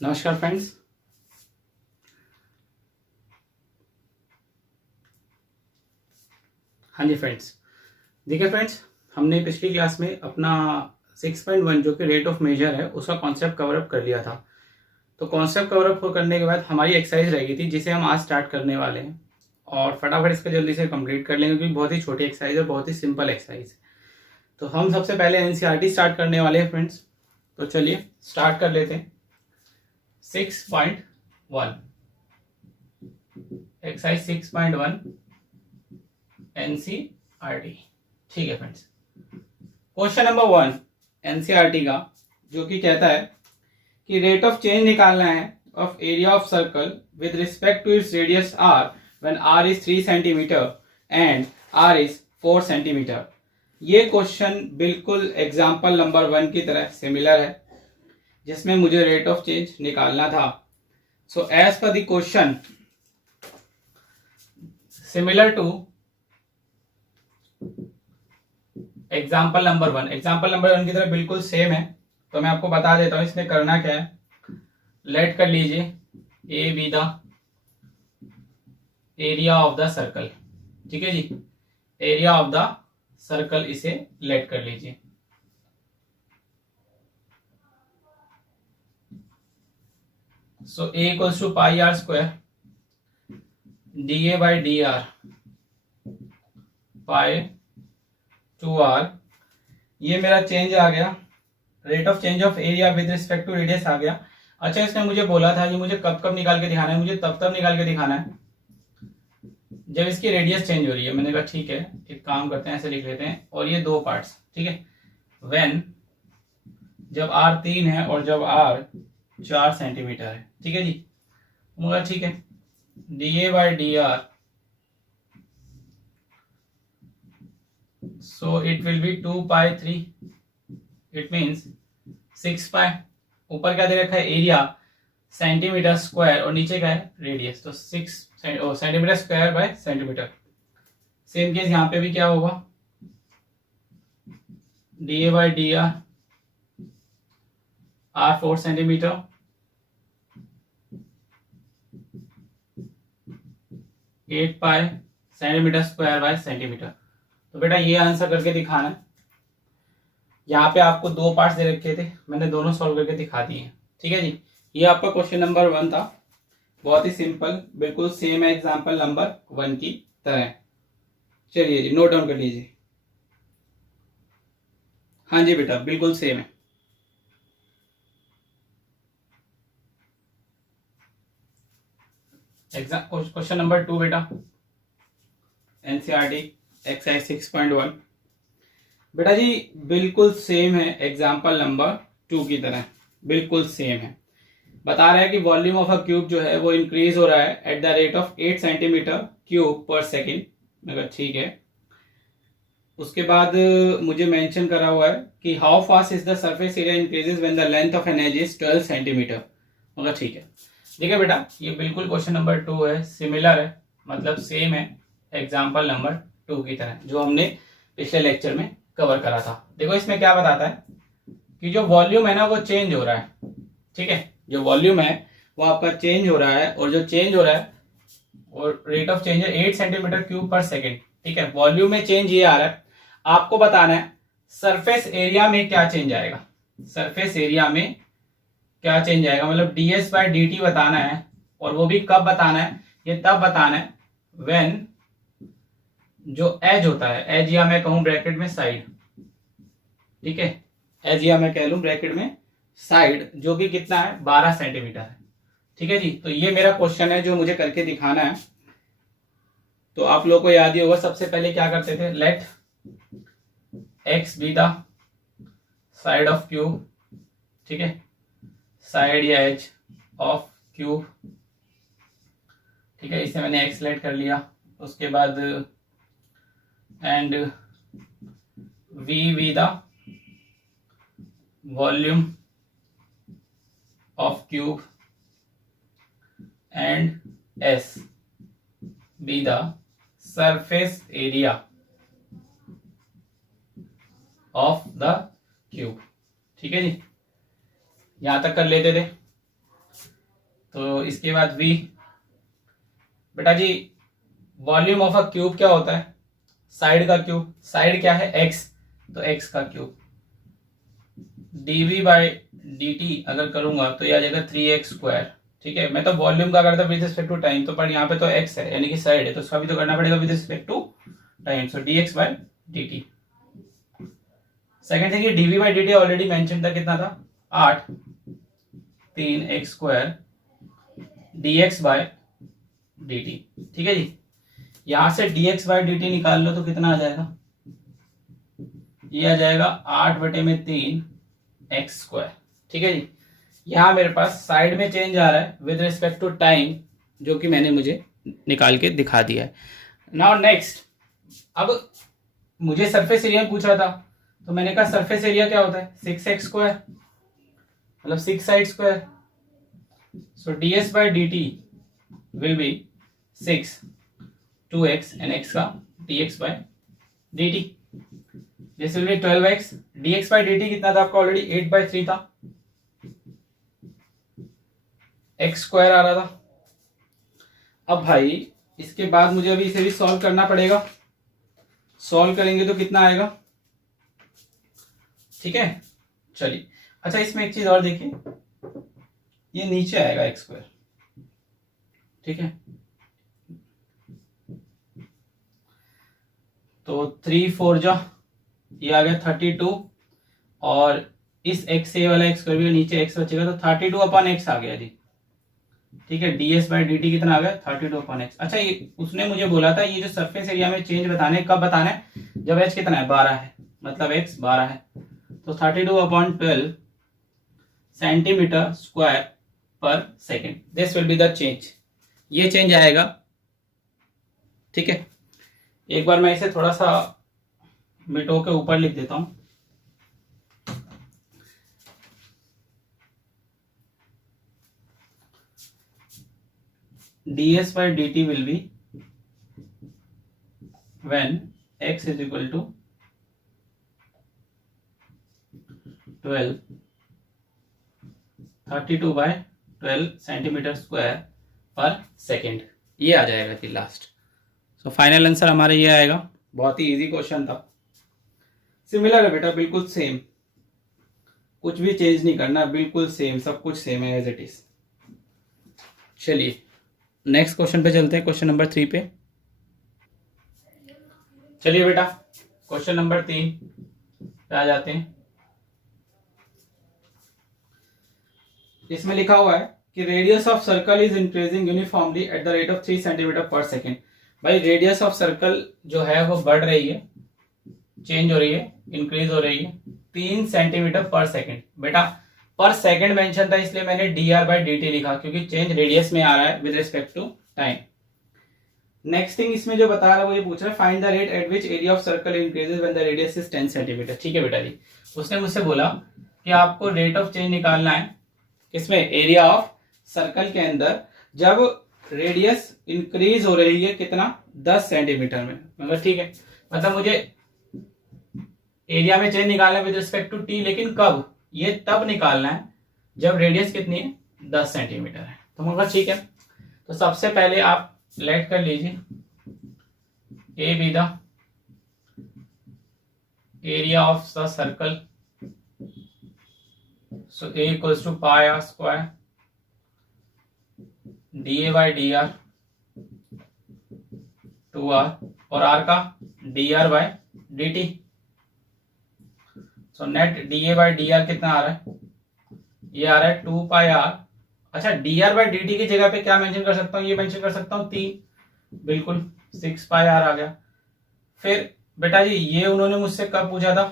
नमस्कार फ्रेंड्स। हाँ जी फ्रेंड्स, देखिए फ्रेंड्स, हमने पिछली क्लास में अपना 6.1 जो कि रेट ऑफ मेजर है उसका कॉन्सेप्ट कवर अप कर लिया था। तो कॉन्सेप्ट कवर अप करने के बाद हमारी एक्सरसाइज रह गई थी जिसे हम आज स्टार्ट करने वाले हैं और फटाफट इसको जल्दी से कंप्लीट कर लेंगे क्योंकि बहुत ही छोटी एक्सरसाइज है, बहुत ही सिंपल एक्सरसाइज है। तो हम सबसे पहले एनसीईआरटी स्टार्ट करने वाले हैं फ्रेंड्स। तो चलिए स्टार्ट कर लेते हैं। 6.1 एक्सरसाइज 6.1 एनसीईआरटी। ठीक है फ्रेंड्स, क्वेश्चन नंबर 1 एनसीईआरटी का जो कि कहता है कि रेट ऑफ चेंज निकालना है of area of circle with respect to its radius R when R is 3 centimetre and R is 4 centimetre. ये क्वेश्चन बिल्कुल एग्जाम्पल नंबर 1 की तरह सिमिलर है जिसमें मुझे रेट ऑफ चेंज निकालना था। So as per the question similar to example number 1 की तरह बिल्कुल सेम है। तो मैं आपको बता देता हूं इसमें करना क्या है। लेट कर लीजिए A be the area of the circle. ठीक है जी, एरिया ऑफ द सर्कल इसे लेट कर लीजिए। So A equals to pi R square D A by D R pi two R. ये मेरा चेंज आ गया, rate of change of area with respect to radius आ गया। अच्छा, इसने मुझे बोला था कि मुझे कब कब निकाल के दिखाना है, मुझे तब निकाल के दिखाना है जब इसकी रेडियस चेंज हो रही है। मैंने कहा ठीक है, एक काम करते हैं, ऐसे लिख लेते हैं। और ये दो पार्ट्स, ठीक है, व्हेन जब आर 3 है और जब आर 4 सेंटीमीटर है। ठीक है जी, मुझे ठीक है, D A by D are, so it will be 2 pi 3, it means 6 pi। ऊपर क्या दे रखा है, एरिया सेंटीमीटर स्क्वायर और नीचे क्या है, रेडियस। तो 6 centimetre square by centimetre. Same case यहाँ पे भी क्या होगा, D A by D R, R 4 centimetre, 8 pi centimetre square by centimetre. तो बेटा ये आंसर करके दिखाना है। यहाँ पे आपको दो पार्ट्स दे रखे थे, मैंने दोनों सॉल्व करके दिखा दिए हैं। ठीक है जी, ये आपका क्वेश्चन नंबर 1 था, बहुत ही सिंपल, बिल्कुल सेम है एग्जाम्पल नंबर 1 की तरह। चलिए जी, नोट डाउन कर लीजिए। हाँ जी बेटा, बिल्कुल सेम है। क्वेश्चन नंबर 2 बेटा, एनसीईआरटी एक्सरसाइज 6.1। बेटा जी बिल्कुल सेम है एग्जाम्पल नंबर 2 की तरह, बिल्कुल सेम है। बता रहा है कि वॉल्यूम ऑफ अ क्यूब जो है वो इंक्रीज हो रहा है at the rate of 8 centimetre cube पर सेकेंड। मगर ठीक है, उसके बाद मुझे मेंशन करा हुआ है कि how fast is the surface area increases when the length of an edge is 12 centimetre. मगर ठीक है, देखिए बेटा ये बिल्कुल क्वेश्चन नंबर 2 है, सिमिलर है, मतलब सेम है एग्जाम्पल नंबर 2 की तरह जो हमने पिछले लेक्चर में कवर करा था। देखो इसमें क्या बताता है कि जो वॉल्यूम है ना वो चेंज हो रहा है। ठीक है, जो वॉल्यूम है वो आपका चेंज हो रहा है और जो चेंज हो रहा है और रेट ऑफ चेंज है 8 सेंटीमीटर क्यूब पर सेकेंड। ठीक है, वॉल्यूम में चेंज ये आ रहा है, आपको बताना है सरफेस एरिया में क्या चेंज आएगा। सरफेस एरिया में क्या चेंज आएगा, मतलब ds बाई डी टी बताना है। और वो भी कब बताना है, ये तब बताना है व्हेन जो एज होता है, एज या मैं कहूं ब्रैकेट में साइड, ठीक है, एज या मैं कह लूं ब्रैकेट में साइड, जो कि कितना है 12 सेंटीमीटर है। ठीक है जी, तो ये मेरा क्वेश्चन है जो मुझे करके दिखाना है। तो आप लोगों को याद ही होगा, सबसे पहले क्या करते थे, let X be the side of cube. ठीक है, साइड या एज ऑफ क्यूब। ठीक है, इसे मैंने एक्स लेट कर लिया। उसके बाद and V the volume of cube and S be the surface area of the cube. ठीक है जी, यहां तक कर लेते थे। तो इसके बाद v। बेटा जी वॉल्यूम ऑफ अ क्यूब क्या होता है? साइड का क्यूब। साइड क्या है? x, तो x का क्यूब। dv बाई dt अगर करूंगा तो यह आ जाएगा 3x²। ठीक है, मैं तो वॉल्यूम का करता विद रिस्पेक्ट टू टाइम, तो पर यहाँ पे तो x है यानी कि साइड है, तो उसका भी तो करना पड़ेगा with respect to time, so dx by dt। Second thing dv by dt already mention था, कितना था? 8 3x² dx बाय dt। ठीक है जी, यहां से dx बाय dt निकाल लो तो कितना आ जाएगा? ये आ जाएगा 8/3 x²। ठीक है जी, यहां मेरे पास साइड में चेंज आ रहा है विद रिस्पेक्ट टू टाइम, जो कि मैंने मुझे निकाल के दिखा दिया है। नाउ नेक्स्ट, अब मुझे सरफेस एरिया पूछा था, तो मैंने कहा सरफेस एरिया क्या होता है? 6x², मतलब 6 side square. So ds by dt will be 6 2x and x का dx by dt। This will be 12x। dx by dt कितना था आपका? ऑलरेडी 8/3 था, x² आ रहा था। अब भाई इसके बाद मुझे अभी इसे भी सॉल्व करना पड़ेगा। सॉल्व करेंगे तो कितना आएगा? ठीक है, चलिए। अच्छा, इसमें एक चीज और देखिए, ये नीचे आएगा x²। ठीक है, तो 3 4 जा, ये आ गया 32, और इस x से वाला x² भी नीचे x बचेगा, तो 32/x आ गया जी। ठीक है, ds बाई dt कितना आ गया? 32/x। अच्छा, ये उसने मुझे बोला था ये जो सरफेस एरिया में चेंज बताने, कब बताना है? जब h कितना है? 12 है, मतलब x 12 है, तो 32/12 सेंटीमीटर स्क्वायर पर second. This will be the change, ये चेंज आएगा। ठीक है, एक बार मैं इसे थोड़ा सा मिटो के ऊपर लिख देता हूं। ds by dt will be when x is equal to 12 32/12 centimetre square पर सेकेंड। ये आ जाएगा कि लास्ट। सो फाइनल आंसर हमारा ये आएगा। बहुत ही इजी क्वेश्चन था, सिमिलर है बेटा, बिल्कुल सेम, कुछ भी चेंज नहीं करना, बिल्कुल सेम, सब कुछ सेम है एज इट इज। चलिए नेक्स्ट क्वेश्चन पे चलते हैं, क्वेश्चन नंबर 3 पे। चलिए बेटा क्वेश्चन नंबर 3 पे आ जाते हैं। इसमें लिखा हुआ है कि radius of circle is increasing uniformly eight the rate of 3 centimetre per second. भाई रेडियस ऑफ सर्कल जो है वो बढ़ रही है, चेंज हो रही है, इंक्रीज हो रही है 3 सेंटीमीटर पर सेकेंड। बेटा पर सेकेंड मेंशन था, इसलिए मैंने dr बाई dt लिखा, क्योंकि चेंज रेडियस में आ रहा है with respect to time. Next thing इसमें जो बता रहा है वो ये पूछ रहा है find the rate at which area of circle increases when the radius is 10 centimetre. ठीक है बेटा जी, उसने मुझसे बोला कि आपको रेट ऑफ चेंज निकालना है किसमें? एरिया ऑफ सर्कल के अंदर, जब रेडियस इंक्रीज हो रही है कितना? 10 सेंटीमीटर में। मतलब ठीक है, मतलब मुझे एरिया में चेंज निकालना है विद रिस्पेक्ट टू टी, लेकिन कब? ये तब निकालना है जब रेडियस कितनी है? 10 सेंटीमीटर है। तो मतलब ठीक है, तो सबसे पहले आप लेट कर लीजिए A be the area of the circle, so A equals to pi R square D A by D R 2r, और r का dr by dt। So net dA by dr कितना आ रहा है? ये आ रहा है 2 पाई r। अच्छा, dr बाई dt की जगह पे क्या मेंशन कर सकता हूँ? ये मेंशन कर सकता हूँ 3, बिल्कुल 6 पाई r आ गया। फिर बेटा जी ये उन्होंने मुझसे कब पूछा था?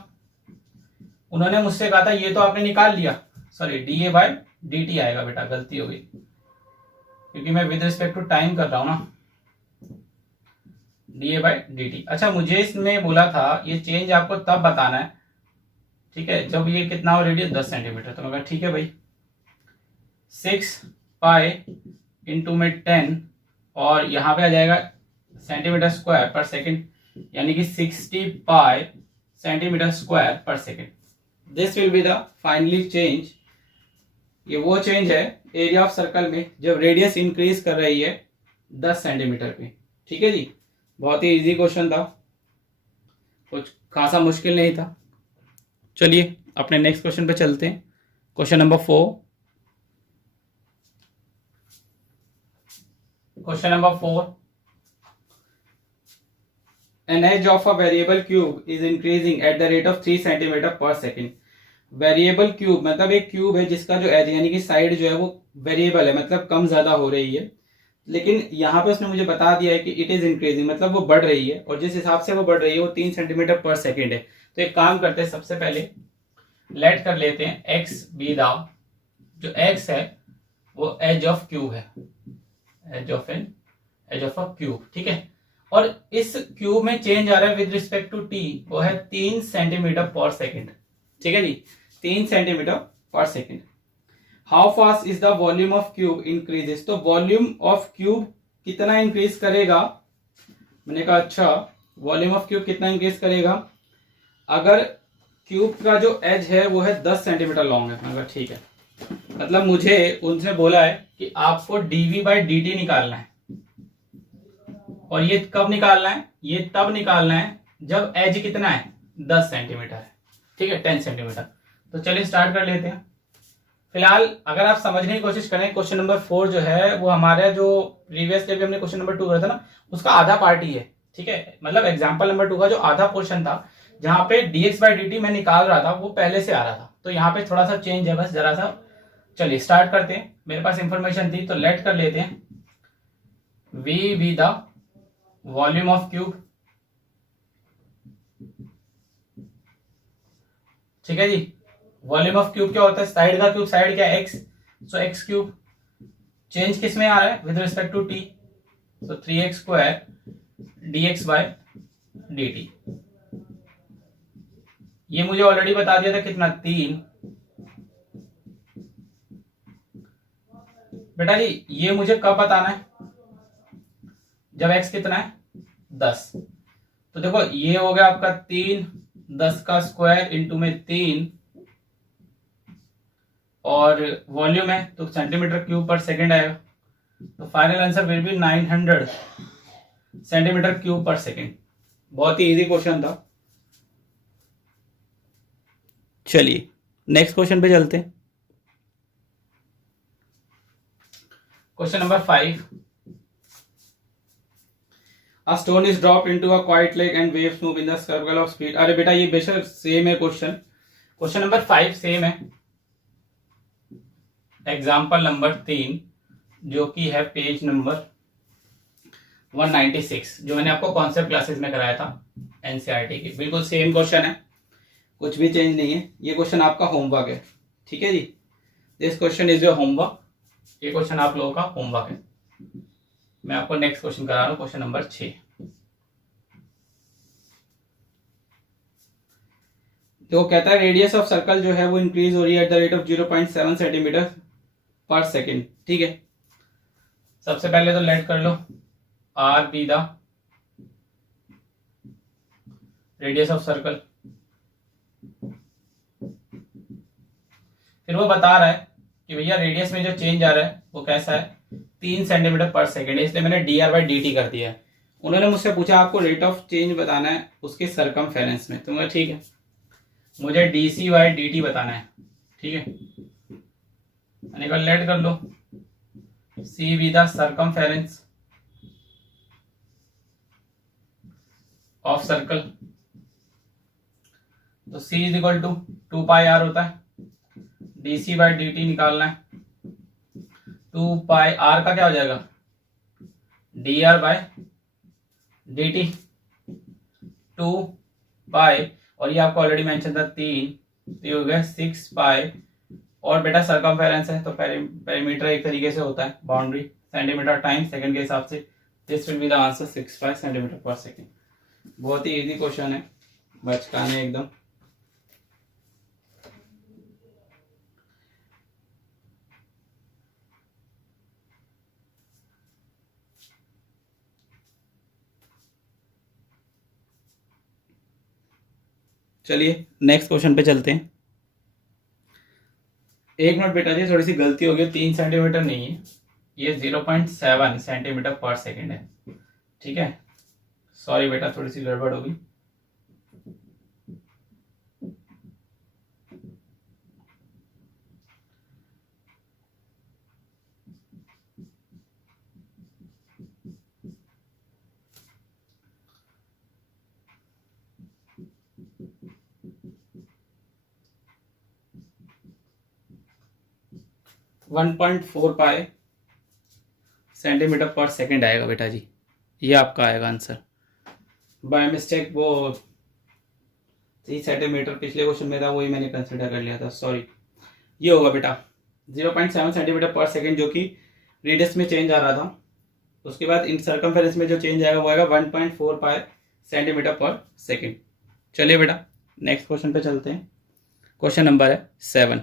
उन्होंने मुझसे कहा था ये तो आपने निकाल लिया, सॉरी dA बाई dt आएगा बेटा, गलती हो गई, क्योंकि मैं विद रिस्पेक्ट टू टाइम कर रहा हूं ना, dA बाई dt। अच्छा, मुझे इसमें बोला था ये चेंज आपको तब बताना है, ठीक है, जब ये कितना हो रेडियस 10 सेंटीमीटर। तो मैं ठीक है भाई, 6 पाई इंटू में 10, और यहाँ पे आ जाएगा सेंटीमीटर स्क्वायर पर सेकेंड, यानी कि 60 पाई सेंटीमीटर स्क्वायर पर second. This will be the finally change ये वो चेंज है एरिया ऑफ सर्कल में जब रेडियस इंक्रीज कर रही है 10 सेंटीमीटर पे। ठीक है जी, बहुत ही इजी क्वेश्चन था, कुछ खासा मुश्किल नहीं था। चलिए अपने नेक्स्ट क्वेश्चन पे चलते हैं। Question number 4। Question number 4, an edge of a variable cube is increasing at the rate of 3 centimeter per second। Variable cube मतलब एक क्यूब है जिसका जो एज यानी कि साइड जो है वो वेरिएबल है, मतलब कम ज्यादा हो रही है, लेकिन यहाँ पे उसने मुझे बता दिया है कि इट इज इंक्रीजिंग, मतलब वो बढ़ रही है, और जिस हिसाब से वो बढ़ रही है वो 3 सेंटीमीटर पर सेकेंड है। तो एक काम करते हैं, सबसे पहले लेट कर लेते हैं एक्स बी द, जो एक्स है वो एज ऑफ क्यूब है, एज ऑफ अ क्यूब। ठीक है, और इस क्यूब में चेंज आ रहा है विद रिस्पेक्ट टू टी, वो है 3 सेंटीमीटर पर सेकेंड। ठीक है जी, 3 centimetre per second. How fast is the volume of cube increases, तो वॉल्यूम ऑफ क्यूब कितना इंक्रीज करेगा। मैंने कहा अच्छा, वॉल्यूम ऑफ क्यूब कितना इंक्रीज करेगा, अगर क्यूब का जो एज है वो है 10 सेंटीमीटर लॉन्ग है। मैंने कहा ठीक है, मतलब मुझे उनसे बोला है कि आपको डीवी बाई डी टी निकालना है, और ये कब निकालना है, ये तब निकालना है जब एज कितना है 10 सेंटीमीटर है। ठीक है, 10 सेंटीमीटर। तो चलिए स्टार्ट कर लेते हैं। फिलहाल अगर आप समझने की कोशिश करें, क्वेश्चन नंबर 4 जो है वो हमारे जो प्रीवियसली हमने क्वेश्चन नंबर 2 करा था ना, उसका आधा पार्ट ही है। ठीक है, मतलब एग्जाम्पल नंबर 2 का जो आधा पोर्शन था जहां पे dx बाई डी टी मैं निकाल रहा था वो पहले से आ रहा था, तो यहाँ पे थोड़ा सा चेंज है बस जरा सा। चलिए स्टार्ट करते हैं, मेरे पास इंफॉर्मेशन थी तो लेट कर लेते हैं। V be the volume of cube. ठीक है जी, वॉल्यूम ऑफ क्यूब क्या होता है, साइड का क्यूब, साइड क्या है X, so X cube. Change किस में आ रहा है with respect to T, so 3x square dx by dt। ये मुझे ऑलरेडी बता दिया था कितना, 3। बेटा जी ये मुझे कब बताना है, जब x कितना है 10। तो देखो ये हो गया आपका 3, 10 का स्क्वायर इंटू में 3, और वॉल्यूम है तो सेंटीमीटर क्यूब पर सेकेंड आएगा, तो final answer will B 900 centimetre cube पर सेकेंड। बहुत ही इजी क्वेश्चन था। चलिए नेक्स्ट क्वेश्चन पे चलते हैं। Question number 5, A stone is dropped into a quiet lake and waves move in the circle of speed। अरे बेटा ये बेशक सेम है क्वेश्चन, क्वेश्चन नंबर 5 सेम है। एग्जाम्पल नंबर 3 जो कि है पेज नंबर 196, जो मैंने आपको कॉन्सेप्ट क्लासेस में कराया था एनसीईआरटी की, बिल्कुल सेम क्वेश्चन है, कुछ भी चेंज नहीं है। ये क्वेश्चन आपका होमवर्क है। ठीक है जी, this question is your homework, ये क्वेश्चन आप लोगों का होमवर्क है। मैं आपको नेक्स्ट क्वेश्चन करा रहा हूं, क्वेश्चन नंबर 6। तो कहता है रेडियस ऑफ सर्कल जो है वो इंक्रीज हो रही है at the rate of 0.7 centimetre per second. ठीक है, सबसे पहले तो लेट कर लो R be the radius of circle. फिर वो बता रहा है कि भैया रेडियस में जो चेंज आ रहा है वो कैसा है, 3 सेंटीमीटर पर सेकेंड है, इसलिए मैंने D R by D T कर दिया है। उन्होंने मुझसे पूछा आपको रेट ऑफ चेंज बताना है उसके सरकमफेरेंस में, तो मैं ठीक है, मुझे D C by D T बताना है। ठीक है, मैंने कहा लेट कर लो C be the circumference of circle, तो C is equal to 2 pi R होता है, D C by D T निकालना है, 2 पाई आर का क्या हो जाएगा D R by D T, 2 pi, और ये आपको ऑलरेडी मेंशन था 3, तो ये हो गया 6 पाई, और बेटा सरकमफेरेंस है तो पेरीमीटर एक तरीके से होता है बाउंड्री, सेंटीमीटर टाइम सेकंड के हिसाब से, this will be the answer 65 centimetre पर सेकंड। बहुत ही इजी क्वेश्चन है, बचकाने है एकदम। चलिए नेक्स्ट क्वेश्चन पे चलते हैं। एक मिनट बेटा जी, थोड़ी सी गलती हो गई, 3 सेंटीमीटर नहीं है, ये 0.7 सेंटीमीटर पर सेकेंड है। ठीक है, सॉरी बेटा, थोड़ी सी गड़बड़ होगी। One point four pi centimetre per second आएगा बेटा जी, ये आपका आएगा आंसर। बाय मिस्टेक वो 3 सेंटीमीटर पिछले क्वेश्चन में था, वही मैंने कंसिडर कर लिया था, सॉरी। ये होगा बेटा 0.7 सेंटीमीटर पर सेकेंड, जो कि रेडियस में चेंज आ रहा था। उसके बाद इन सर्कमफेरेंस में जो चेंज आएगा वो आएगा 1.4 पाई सेंटीमीटर पर सेकेंड। चलिए बेटा नेक्स्ट क्वेश्चन पे चलते हैं। क्वेश्चन नंबर है 7।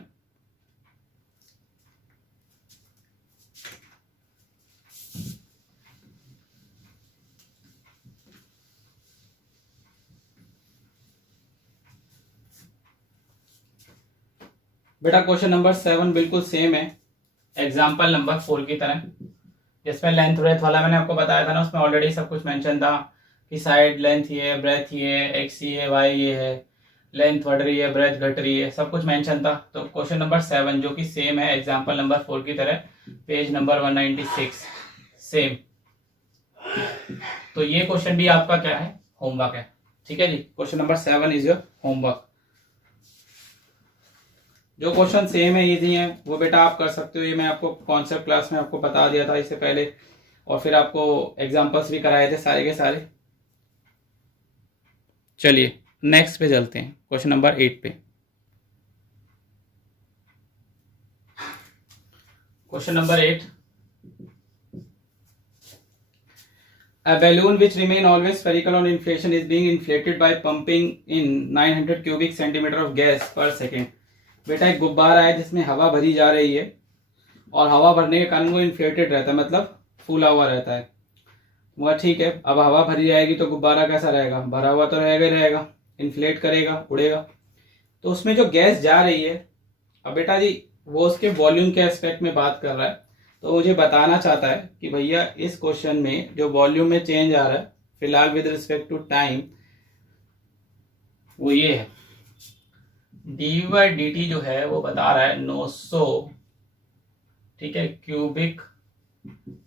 बेटा क्वेश्चन नंबर 7 बिल्कुल सेम है एग्जाम्पल नंबर 4 की तरह, जिसमें लेंथ ब्रेथ वाला मैंने आपको बताया था ना, उसमें ऑलरेडी सब कुछ मेंशन था कि साइड लेंथ ये है, ब्रेथ ये है, एक्स ये है, वाई ये है, लेंथ बढ़ रही है, ब्रेथ घट रही है, सब कुछ मेंशन था। तो क्वेश्चन नंबर 7 जो कि सेम है एग्जाम्पल नंबर 4 की तरह, पेज नंबर 196 सेम। तो ये क्वेश्चन भी आपका क्या है, होमवर्क है। ठीक है जी, question number 7 is your homework. जो क्वेश्चन सेम है, इजी है, वो बेटा आप कर सकते हो। ये मैं आपको कॉन्सेप्ट क्लास में आपको बता दिया था इससे पहले, और फिर आपको एग्जांपल्स भी कराए थे सारे के सारे। चलिए नेक्स्ट पे चलते हैं, क्वेश्चन नंबर 8 पे। Question number 8, a balloon which remain always spherical on inflation is being inflated by pumping in 900 cubic centimeter of gas per second। बेटा एक गुब्बारा है जिसमें हवा भरी जा रही है, और हवा भरने के कारण वो इन्फ्लेटेड रहता है, मतलब फूला हुआ रहता है। वह ठीक है, अब हवा भरी जाएगी तो गुब्बारा कैसा रहेगा, भरा हुआ तो रहेगा ही रहेगा, इन्फ्लेट करेगा, उड़ेगा। तो उसमें जो गैस जा रही है, अब बेटा जी वो उसके वॉल्यूम के एस्पेक्ट में बात कर रहा है, तो मुझे बताना चाहता है कि भैया इस क्वेश्चन में जो वॉल्यूम में चेंज आ रहा है फिलहाल विद रिस्पेक्ट टू टाइम, वो ये है dV/dt जो है वो बता रहा है 900, ठीक है, क्यूबिक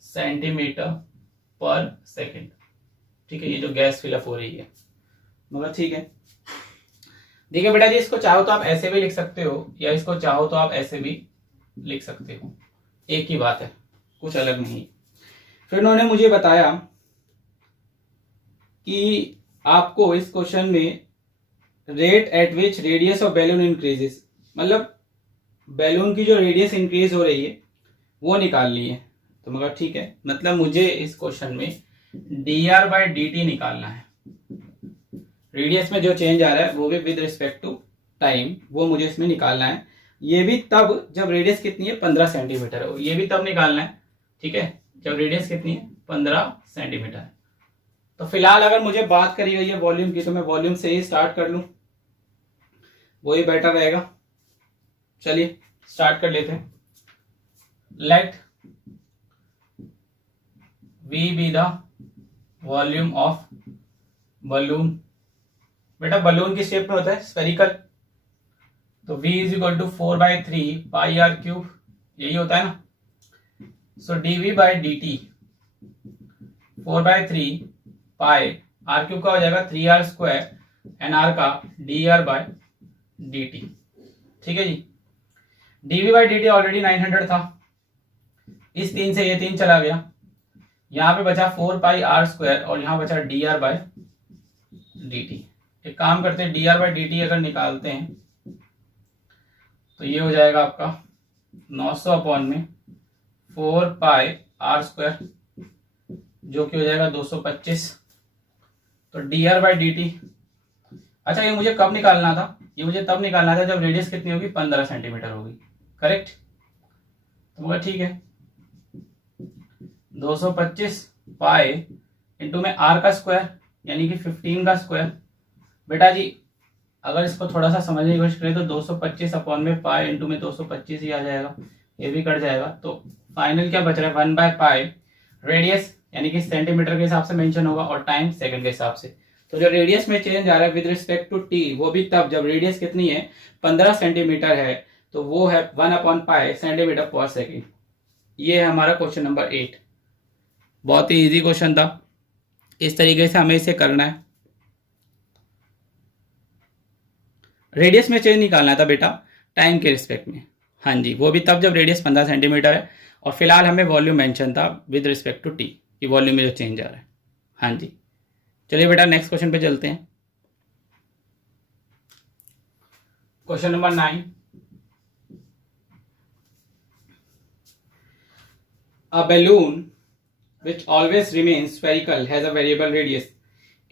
सेंटीमीटर पर सेकेंड। ठीक है, ये जो गैस फिलअप हो रही है, मगर ठीक है। देखिए बेटा जी, इसको चाहो तो आप ऐसे भी लिख सकते हो, या इसको चाहो तो आप ऐसे भी लिख सकते हो, एक ही बात है, कुछ अलग नहीं। फिर उन्होंने मुझे बताया कि आपको इस क्वेश्चन में rate at which radius of balloon increases, मतलब बैलून की जो रेडियस इंक्रीज हो रही है वो निकालनी है। तो मगर ठीक है, मतलब मुझे इस क्वेश्चन में dr/dt निकालना है। रेडियस में जो चेंज आ रहा है वो भी विद रिस्पेक्ट टू टाइम, वो मुझे इसमें निकालना है। ये भी तब जब रेडियस कितनी है, 15 सेंटीमीटर है, ये भी तब निकालना है, ठीक है, जब रेडियस कितनी है, 15 सेंटीमीटर है। तो फिलहाल अगर मुझे बात करी हुई है वॉल्यूम की, तो मैं वॉल्यूम से ही स्टार्ट कर लूं, वही बेटर रहेगा। चलिए स्टार्ट कर लेते हैं। Let V be the volume of balloon. बेटा बलून की शेप में होता है स्फेरिकल, तो V is equal to 4/3 pi R cube, यही होता है ना। सो dV/dt 4/3 पाई आर क्यूब का हो जाएगा 3r² एन आर का dr/dt। ठीक है जी, dV/dt ऑलरेडी 900 था, इस 3 से ये 3 चला गया, यहां पे बचा 4πr² और यहां बचा dr/dt। एक काम करते हैं, dr/dt अगर निकालते हैं तो ये हो जाएगा आपका 900 में 4πr², जो कि हो जाएगा 225। तो dr/dt, अच्छा ये मुझे कब निकालना था, ये मुझे तब निकालना था जब रेडियस कितनी होगी, 15 सेंटीमीटर होगी, करेक्ट। तो मगर ठीक है, 225 पाई इंटू में r का स्क्वायर यानी कि 15 का स्क्वायर। बेटा जी अगर इसको थोड़ा सा समझने की कोशिश करें तो 225 अपॉन में पाई इंटू में 225 ही आ जाएगा, ये भी कट जाएगा। तो फाइनल क्या बच रहा है, 1/पाई रेडियस यानी कि सेंटीमीटर के हिसाब से मेंशन होगा और टाइम सेकंड के हिसाब से। तो जो रेडियस में चेंज आ रहा है विद रिस्पेक्ट टू टी, वो भी तब जब रेडियस कितनी है 15 सेंटीमीटर है, तो वो है 1/पाई सेंटीमीटर पर सेकेंड। ये है हमारा क्वेश्चन नंबर 8। बहुत ही इजी क्वेश्चन था, इस तरीके से हमें इसे करना है। रेडियस में चेंज निकालना था बेटा टाइम के रिस्पेक्ट में, हाँ जी, वो भी तब जब रेडियस 15 सेंटीमीटर है और फिलहाल हमें वॉल्यूम मेंशन था विद रिस्पेक्ट टू टी कि वॉल्यूम में जो चेंज आ रहा है। हाँ जी, चलिए बेटा नेक्स्ट क्वेश्चन पे चलते हैं। Question number 9, a balloon which always remains spherical has a variable radius.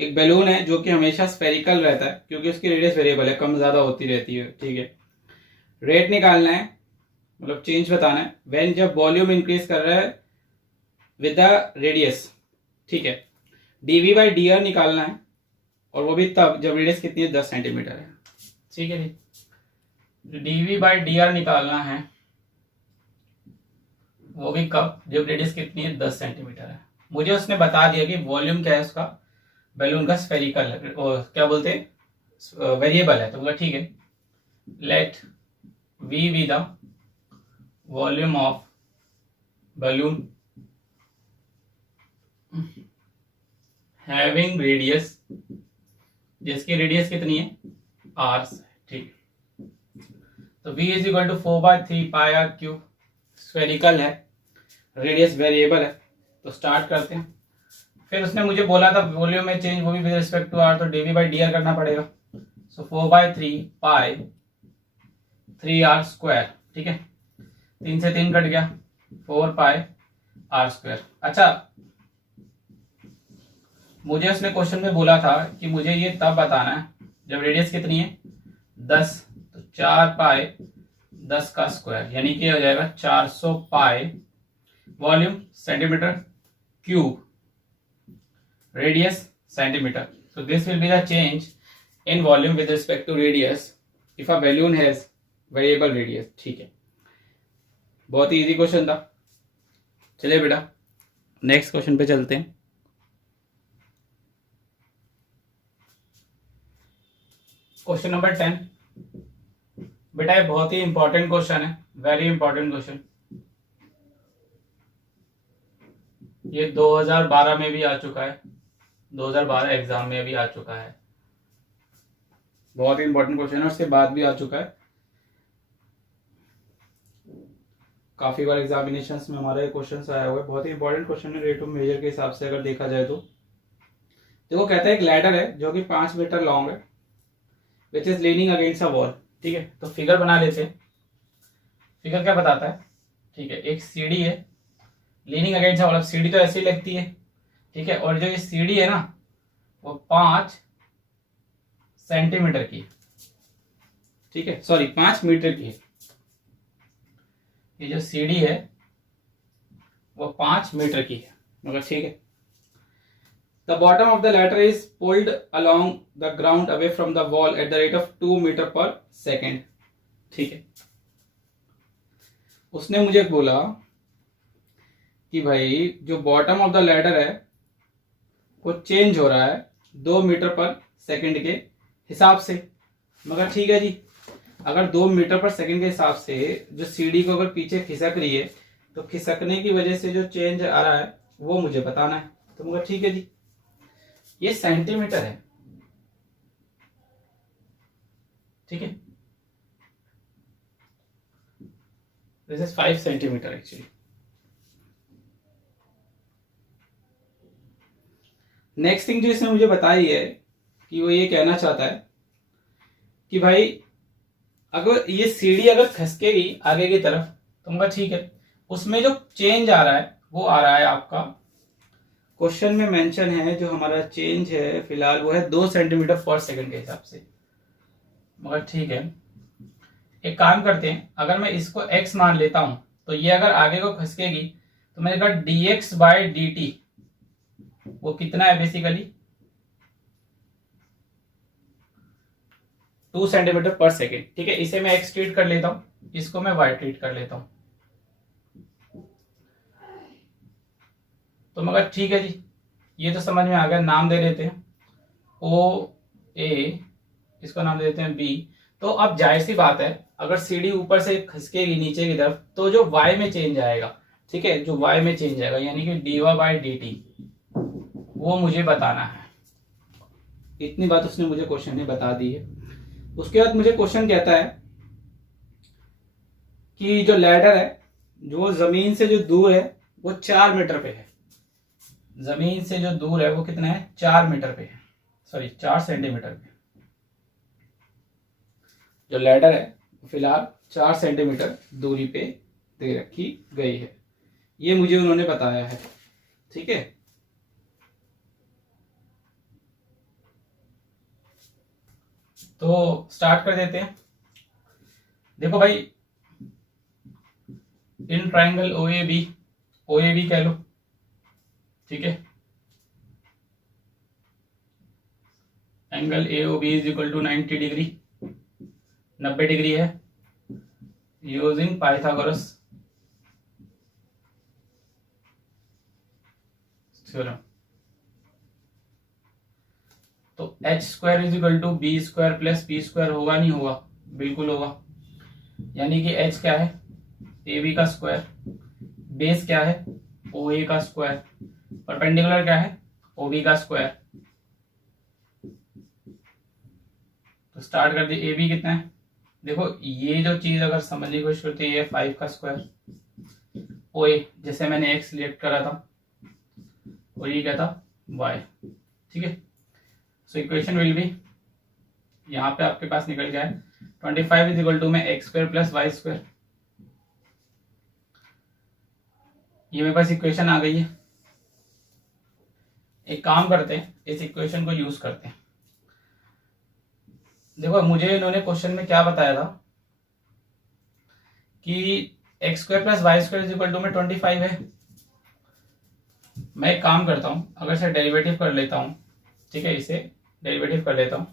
एक बैलून है जो कि हमेशा स्फेरिकल रहता है क्योंकि उसकी रेडियस वेरिएबल है, कम ज्यादा होती रहती है, ठीक है। रेट निकालना है, मतलब चेंज बताना है व्हेन जब वॉल्यूम इंक्रीज कर रहा है विद द रेडियस, ठीक है। डीवी बाई डी आर निकालना है और वो भी तब जब रेडियस कितनी है 10 सेंटीमीटर है, ठीक है जी। डीवी बाई डी आर निकालना है वो भी कब, जब रेडियस कितनी है 10 सेंटीमीटर है। मुझे उसने बता दिया कि वॉल्यूम क्या है उसका, बैलून का स्फेरिकल है, और क्या बोलते हैं वेरिएबल है, तो बोला ठीक है, let V be the volume of balloon having radius, जिसकी रेडियस कितनी है आर, ठीक। तो v is equal to 4/3 pi R cube, spherical है, रेडियस वेरिएबल है, तो स्टार्ट करते हैं। फिर उसने मुझे बोला था वॉल्यूम में चेंज वो भी विद रिस्पेक्ट टू आर, तो डीवी बाई डी आर करना पड़ेगा। सो 4/3 पाई 3r स्क्वायर, ठीक है, 3 से 3 कट गया, 4 पाई आर स्क्वायर। अच्छा, मुझे उसने क्वेश्चन में बोला था कि मुझे ये तब बताना है जब रेडियस कितनी है 10, तो 4 पाई 10 का स्क्वायर यानी कि हो जाएगा 400 pi, volume centimetre cube, radius centimetre. So this will be the change in volume with respect to radius if a balloon has variable radius, ठीक है। बहुत ही इजी क्वेश्चन था। चलिए बेटा नेक्स्ट क्वेश्चन पे चलते हैं। क्वेश्चन नंबर 10, बेटा ये बहुत ही इंपॉर्टेंट क्वेश्चन है, वेरी इंपॉर्टेंट क्वेश्चन। ये 2012 में भी आ चुका है, 2012 एग्जाम में भी आ चुका है, बहुत ही इंपॉर्टेंट क्वेश्चन है, उसके बाद भी आ चुका है काफी बार एग्जामिनेशंस में हमारा ये क्वेश्चन आया हुआ है। बहुत ही इंपॉर्टेंट क्वेश्चन है रेट ऑफ मेजर के हिसाब से अगर देखा जाए तो। देखो कहता है एक लैडर है जो कि 5 मीटर लॉन्ग है which is leaning against a wall, ठीक है। तो फिगर बना लेते हैं। फिगर क्या बताता है, ठीक है, एक सीढ़ी है लीनिंग अगेंस्ट अ वॉल, सीढ़ी तो ऐसी लगती है, ठीक है, और जो ये सीढ़ी है ना वो 5 सेंटीमीटर की, ठीक है, सॉरी 5 मीटर की है। ये जो सीढ़ी है वो 5 मीटर की है, मगर ठीक है। The bottom of the ladder is pulled along the ground away from the wall at the rate of 2 metre पर सेकेंड, ठीक है। उसने मुझे बोला कि भाई जो बॉटम ऑफ द लैडर है वो चेंज हो रहा है 2 मीटर पर सेकेंड के हिसाब से, मगर ठीक है जी, अगर 2 मीटर पर सेकेंड के हिसाब से जो सीढ़ी को अगर पीछे खिसक रही है तो खिसकने की वजह से जो चेंज आ रहा है वो मुझे बताना है। तो मगर ठीक है जी, ये सेंटीमीटर है, ठीक है, this is 5 centimetre actually. Next thing जो इसने मुझे बताई है कि वो ये कहना चाहता है कि भाई अगर ये सीढ़ी अगर खसकेगी आगे की तरफ तो मगर ठीक है, उसमें जो चेंज आ रहा है वो आ रहा है आपका, क्वेश्चन में मेंशन है जो हमारा चेंज है फिलहाल वो है 2 सेंटीमीटर पर सेकंड के हिसाब से, मगर ठीक है। एक काम करते हैं, अगर मैं इसको x मान लेता हूं तो ये अगर आगे को खसकेगी तो मेरे पास dx बाय dt वो कितना है बेसिकली 2 सेंटीमीटर पर सेकेंड। ठीक है, इसे मैं एक्स ट्रीट कर लेता हूँ, इसको मैं वाई ट्रीट कर लेता हूँ। तो मगर ठीक है जी, ये तो समझ में आ गया। नाम दे देते हैं ओ ए, इसको नाम दे देते हैं बी। तो अब जाहिर सी बात है, अगर सीडी ऊपर से खिसकेगी नीचे की तरफ तो जो वाई में चेंज आएगा, ठीक है, जो वाई में चेंज आएगा यानी कि डीवा बाई डी टी, वो मुझे बताना है। इतनी बात उसने मुझे क्वेश्चन में बता दी है। उसके बाद मुझे क्वेश्चन कहता है कि जो लैडर है, जो जमीन से जो दूर है वो 4 मीटर पे है। जमीन से जो दूर है वो कितना है, 4 मीटर पे है, सॉरी 4 सेंटीमीटर पे। जो लैडर है फिलहाल 4 सेंटीमीटर दूरी पे दे रखी गई है, ये मुझे उन्होंने बताया है। ठीक है, तो स्टार्ट कर देते हैं। देखो भाई, in triangle O A B कह लो, ठीक है, angle A O B is equal to 90 degree, 90 degree है, यूजिंग पाइथागोरस थ्योरम। तो H square is equal to B square plus P square होगा, नहीं होगा? बिल्कुल होगा। यानी कि एच क्या है, ए बी का स्क्वायर, बेस क्या है, ओ ए का स्क्वायर, परपेंडिकुलर क्या है, ओ बी का स्क्वायर। तो स्टार्ट कर दिए। ए बी कितना है, देखो ये जो चीज अगर समझने की कोशिश करते हैं, ये 5 का स्क्वायर, ओ ए जैसे मैंने एक्स सिलेक्ट करा था और ये क्या था, वाई। ठीक है, सो इक्वेशन विल बी, यहाँ पे आपके पास निकल गया है 25 इज इक्वल टू में X square plus Y square. ये मेरे पास इक्वेशन आ गई है। एक काम करते हैं, इस इक्वेशन को यूज करते हैं। देखो मुझे इन्होंने क्वेश्चन में क्या बताया था कि X square plus Y square is equal to में 25 है। मैं एक काम करता हूं, अगर से डेरिवेटिव कर लेता हूं, ठीक है, इसे डेरिवेटिव कर लेता हूं,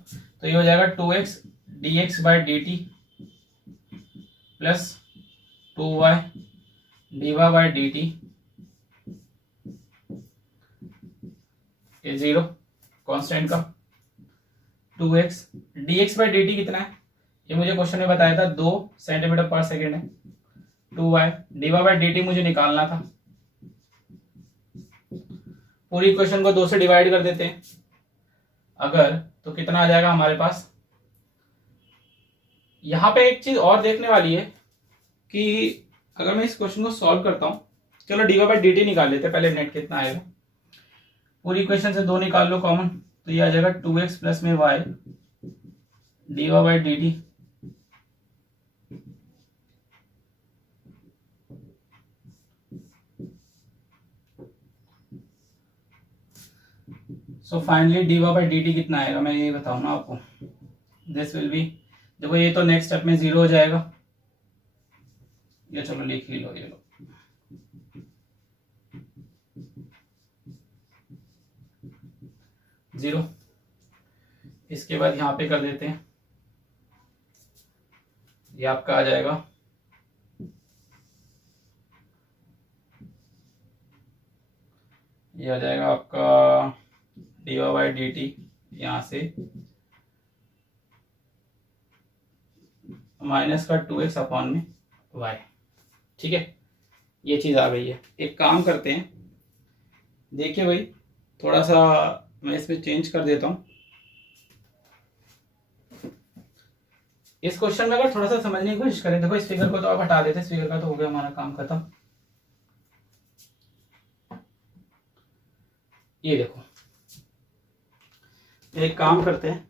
तो ये हो जाएगा 2x dx by D T plus 2y dy by D T, ये जीरो कांस्टेंट का, 2x dx by D T कितना है, ये मुझे क्वेश्चन में बताया था 2 सेंटीमीटर पर सेकेंड है, 2y dy by D T मुझे निकालना था। पूरी इक्वेशन को 2 से डिवाइड कर देते हैं अगर, तो कितना आ जाएगा हमारे पास। यहां पे एक चीज और देखने वाली है कि अगर मैं इस क्वेश्चन को सॉल्व करता हूं, चलो D Y by D T निकाल लेते हैं पहले, नेट कितना आएगा। पूरी इक्वेशन से 2 निकाल लो कॉमन, तो ये आ जाएगा 2x प्लस में y D Y by D T, so finally D Y by D T कितना आएगा, मैं ये बताऊँ ना आपको। दिस विल बी, देखो ये तो नेक्स्ट स्टेप में 0 हो जाएगा, ये चलो लिख ही लो, ये लो 0। इसके बाद यहां पे कर देते हैं, ये आपका आ जाएगा ये आ जाएगा आपका D Y by D T, यहां से माइनस का 2x अपॉन में y। ठीक है, ये चीज आ गई है। एक काम करते हैं, देखिए भाई थोड़ा सा मैं इसमें चेंज कर देता हूं। इस क्वेश्चन में अगर थोड़ा सा समझने की कोशिश करें, देखो इस फिगर को तो आप हटा देते, इस फिगर का तो हो गया हमारा काम खत्म। ये देखो, एक काम करते हैं,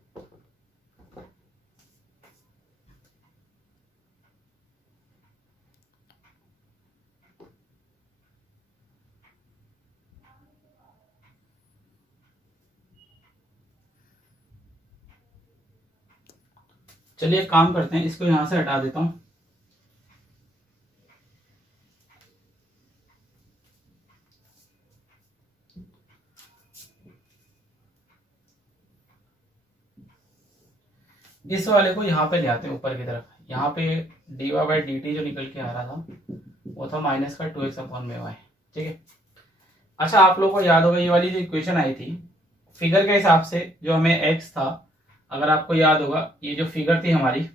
चलिए एक काम करते हैं, इसको यहां से हटा देता हूं। इस वाले को यहाँ पे ले आते हैं ऊपर की तरफ। यहाँ पे dy बाई डी टी जो निकल के आ रहा था वो था माइनस का 2x अपॉन में y। ठीक है। अच्छा आप लोगों को याद होगा ये वाली जो इक्वेशन आई थी फिगर के हिसाब से, जो हमें x था, अगर आपको याद होगा ये जो फिगर थी हमारी,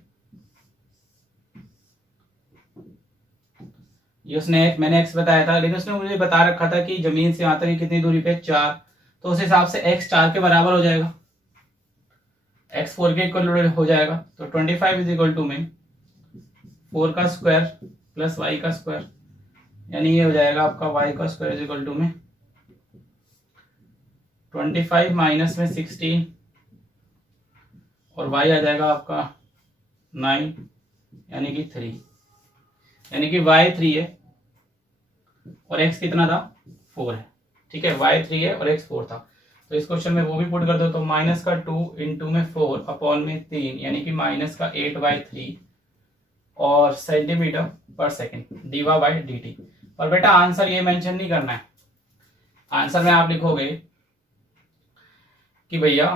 ये मैंने x बताया था, लेकिन उसने मुझे बता रखा था कि जमीन से यहाँ तक कितनी दूरी पे 4, तो उस हिसाब से x 4 के बराबर हो जाएगा, x 4 के इक्वल हो जाएगा। तो 25 इज इक्वल टू में 4 का स्क्वायर प्लस y का स्क्वायर, यानी ये हो जाएगा आपका y का स्क्वायर इज इक्वल टू में 25 माइनस में 16 और y आ जाएगा आपका 9 यानी कि 3, यानी कि y 3 है और x कितना था 4 है। ठीक है, y 3 है और x 4 था, तो इस क्वेश्चन में वो भी पुट कर दो, तो माइनस का 2 इंटू में 4 अपॉन में 3 यानी कि माइनस का 8/3 और centimetre per second dy by D T. और बेटा आंसर ये मेंशन नहीं करना है, आंसर में आप लिखोगे कि भैया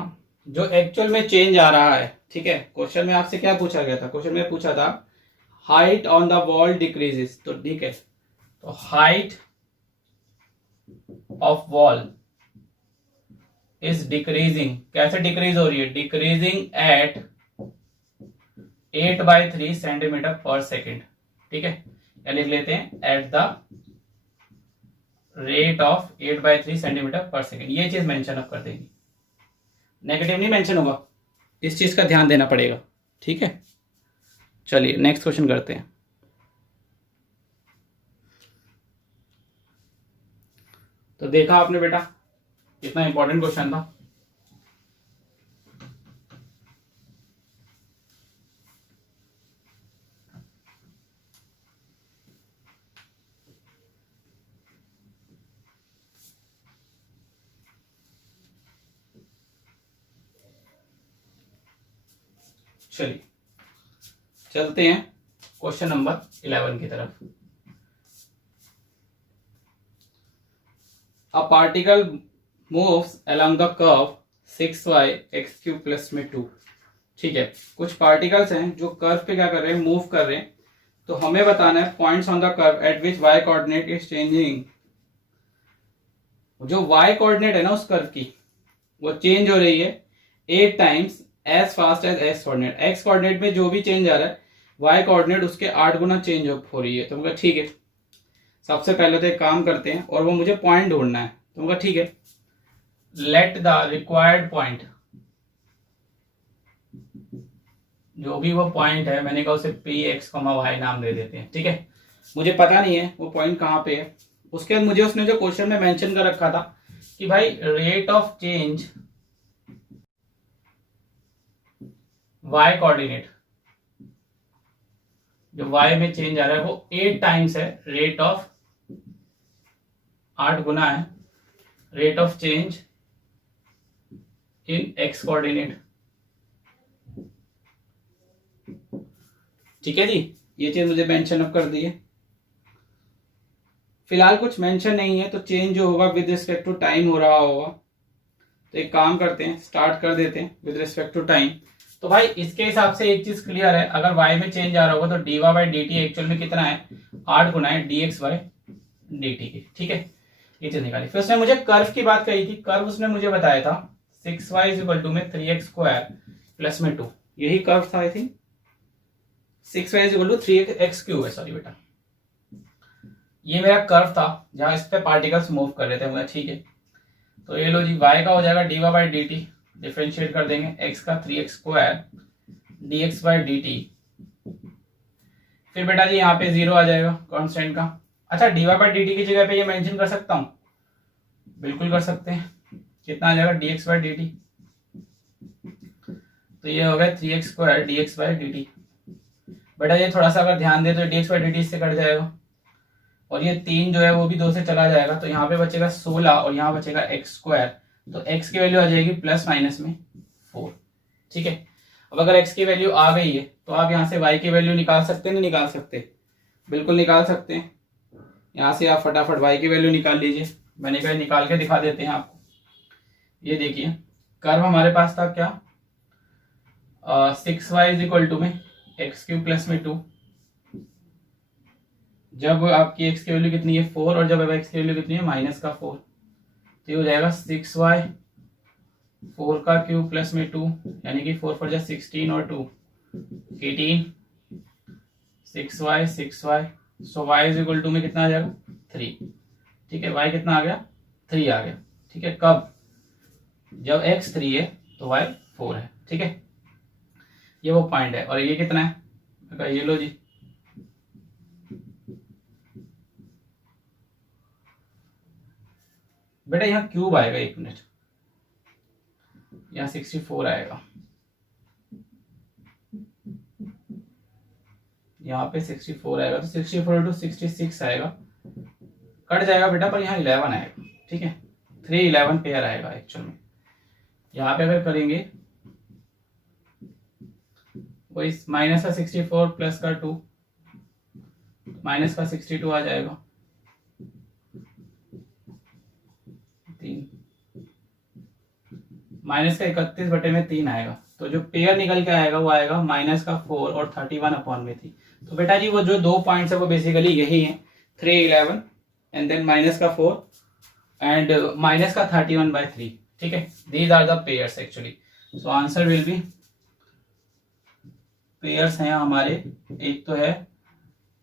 जो एक्चुअल में चेंज आ रहा है। ठीक है, क्वेश्चन में आपसे क्या पूछा गया था, क्वेश्चन में पूछा था height on the wall decreases, तो ठीक है, तो height of wall is decreasing, कैसे डिक्रीज हो रही है, decreasing eight 8/3 centimetre per second. ठीक है, या लिख लेते हैं eight the rate of 8/3 centimetre per second, ये चीज मेंशन अप कर देंगे, नेगेटिव नहीं मेंशन होगा, इस चीज का ध्यान देना पड़ेगा। ठीक है, चलिए नेक्स्ट क्वेश्चन करते हैं। तो देखा आपने बेटा कितना इंपॉर्टेंट क्वेश्चन था। चलिए चलते हैं क्वेश्चन नंबर 11 की तरफ। A particle moves along the curve 6y x cube plus में 2। ठीक है, कुछ पार्टिकल्स हैं जो कर्व पे क्या कर रहे हैं, मूव कर रहे हैं, तो हमें बताना है points on the curve at which y coordinate is changing. जो y कोऑर्डिनेट है ना उस कर्व की, वो चेंज हो रही है 8 times as fast as x coordinate. x coordinate में जो भी चेंज आ रहा है y कोऑर्डिनेट उसके 8 गुना चेंज हो रही है। तो मुझे ठीक है, सबसे पहले तो एक काम करते हैं और वो मुझे पॉइंट ढूंढना है। तो मुझे ठीक है, लेट द रिक्वायर्ड पॉइंट, जो भी वो पॉइंट है मैंने कहा उसे px, y नाम दे देते हैं। ठीक है, मुझे पता नहीं है वो पॉइंट कहाँ पे है। उसके बाद मुझे उसने जो क्वेश्चन में मेंशन कर रखा था कि भाई rate of change y coordinate, जो y में चेंज आ रहा है वो 8 टाइम्स है, रेट ऑफ 8 गुना है rate of change in x coordinate. ठीक है जी, ये चीज मुझे मेंशन अप कर दी है। फिलहाल कुछ मेंशन नहीं है, तो चेंज जो होगा विद रिस्पेक्ट टू टाइम हो रहा होगा। तो एक काम करते हैं, स्टार्ट कर देते हैं विद रिस्पेक्ट टू टाइम। तो भाई इसके हिसाब से एक चीज क्लियर है, अगर y में चेंज आ रहा होगा तो dy by D T actual में कितना है, 8 गुना है dx बाई डी टी के। ठीक है, ये चीज निकाली। फिर उसने मुझे कर्व की बात कही थी, कर्व उसने मुझे बताया था 6y इज इक्वल टू में 3x स्क्वायर प्लस में 2, यही कर्व था I think. 6y is equal to 3x cube है, सॉरी बेटा, ये मेरा कर्व था जहां इस पे पार्टिकल्स मूव कर रहे थे मुझे। ठीक है, तो ये लो जी, y का हो जाएगा dy by D T, differentiate कर देंगे, x का 3x square dx by D T. फिर बेटा जी यहाँ पे 0 आ जाएगा कांस्टेंट का। अच्छा, dy बाई डी टी की जगह पे ये मेंशन कर सकता हूँ, बिल्कुल कर सकते हैं। कितना आ जाएगा dx बाई डी टी, तो ये हो गया 3x square dx by D T. बेटा ये थोड़ा सा अगर ध्यान दे तो dx बाई डी टी इससे कट जाएगा और ये 3 जो है वो भी 2 से चला जाएगा, तो यहाँ पे बचेगा 16 और यहाँ बचेगा x स्क्वायर, तो x की वैल्यू आ जाएगी प्लस माइनस में 4। ठीक है, अब अगर x की वैल्यू आ गई है तो आप यहाँ से y की वैल्यू निकाल सकते हैं, नहीं निकाल सकते, बिल्कुल निकाल सकते हैं। यहाँ से आप फटाफट y की वैल्यू निकाल लीजिए, मैंने कहा निकाल के दिखा देते हैं आपको। ये देखिए कर्व हमारे पास था क्या, 6y इज इक्वल टू में एक्स क्यूब प्लस में 2, जब आपकी एक्स की वैल्यू कितनी है 4 और जब एक्स की वैल्यू कितनी है माइनस का 4, तो ये हो जाएगा 6y 4 का क्यूब प्लस में 2, यानी कि 4 4 16 और 2 18, 6y 6y, so y is equal to में कितना आ जाएगा 3। ठीक है, y कितना आ गया 3 आ गया। ठीक है, कब, जब x 3 है तो y 4 है। ठीक है, ये वो पॉइंट है। और ये कितना है, ये लो जी, बेटा यहाँ क्यूब आएगा, 1 मिनट, यहाँ 64 आएगा, यहाँ पे 64 आएगा, तो 64 टू 66 आएगा, कट जाएगा बेटा, पर यहाँ 11 आएगा। ठीक है, 3 11 पेयर आएगा एक्चुअल में। यहाँ पे अगर करेंगे वही माइनस का 64 प्लस का 2, माइनस का 62 आ जाएगा, 3 माइनस का 31 बटे में 3 आएगा, तो जो पेयर निकल के आएगा वो आएगा माइनस का 4 और 31 अपॉन में 3। तो बेटा जी वो जो 2 पॉइंट्स है वो बेसिकली यही है, 3 11 एंड देन माइनस का 4 एंड माइनस का 31/3। ठीक है, these are the pairs actually. So answer will be, pairs हैं हमारे, एक तो है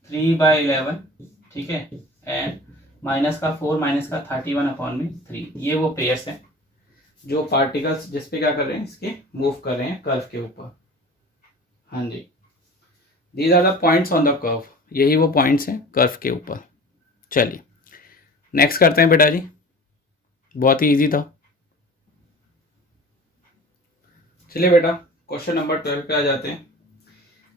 3/11, ठीक है, एंड माइनस का 4 माइनस का 31 अपॉन में 3, ये वो पेयर्स हैं जो पार्टिकल्स जिसपे क्या कर रहे हैं, इसके मूव कर रहे हैं कर्व के ऊपर। हाँ जी, these are the points on the curve, यही वो पॉइंट्स हैं कर्व के ऊपर। चलिए नेक्स्ट करते हैं बेटा जी, बहुत ही इजी था। चलिए बेटा क्वेश्चन नंबर 12 पे आ जाते हैं।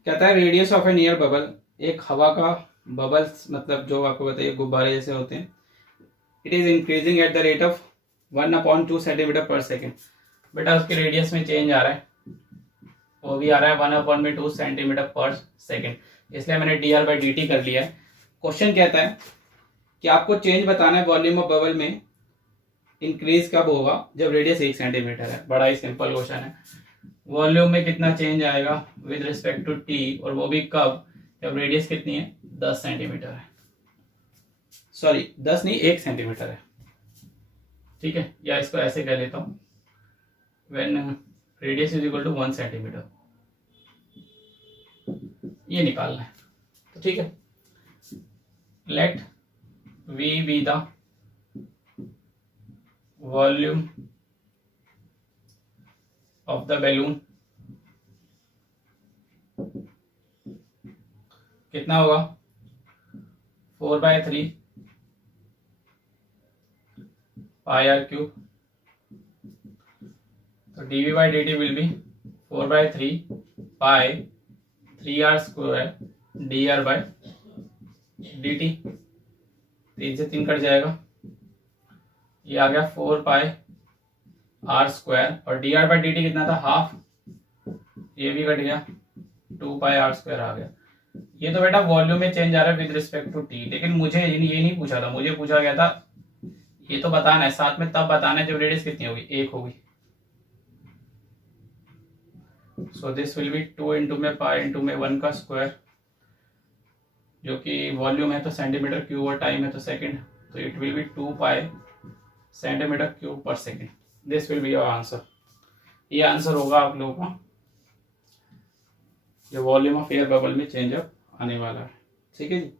कहता है radius of A near bubble, एक हवा का बबल्स मतलब जो आपको बताइए गुब्बारे जैसे होते हैं, it is increasing at the rate of 1/2 centimetre per second. बेटा उसके रेडियस में चेंज आ रहा है, वो भी आ रहा है 1/2 सेंटीमीटर पर सेकेंड, इसलिए मैंने dr/dt कर लिया है। क्वेश्चन कहता है कि आपको चेंज बताना है वॉल्यूम ऑफ बबल में, इंक्रीज कब होगा, जब रेडियस 1 सेंटीमीटर है। बड़ा ही सिंपल क्वेश्चन है, वॉल्यूम में कितना चेंज आएगा विद रिस्पेक्ट टू टी, और वो भी कब, जब रेडियस कितनी है 10 सेंटीमीटर है, सॉरी 10 नहीं 1 सेंटीमीटर है। ठीक है, या इसको ऐसे कह लेता हूं, when radius is equal to 1 centimetre, ये निकालना है। तो ठीक है, let V be the volume of the balloon, कितना होगा 4/3 पाई आर क्यूब, तो dv/dt will be 4/3 pi 3r² dr/dt, 3 से 3 कट जाएगा, ये आ गया 4 पाई r², और dr/dt कितना था हाफ, ये भी कट गया, 2 पाई r² आ गया। ये तो बेटा वॉल्यूम में चेंज आ रहा है विद रिस्पेक्ट टू टी, लेकिन मुझे ये नहीं पूछा था, मुझे पूछा गया था ये तो बताना है, साथ में तब बताना है जब रेडियस कितनी होगी, 1 होगी। So this will be 2 into में पाई इंटू में 1 का स्क्वायर, जो कि वॉल्यूम है तो सेंटीमीटर क्यूब और टाइम है तो सेकंड, तो it will be 2 pi centimetre cube per second. This will be your answer, ये आंसर होगा आप लोगों का जो वॉल्यूम ऑफ एयर बबल में चेंज अप आने वाला है। ठीक है जी,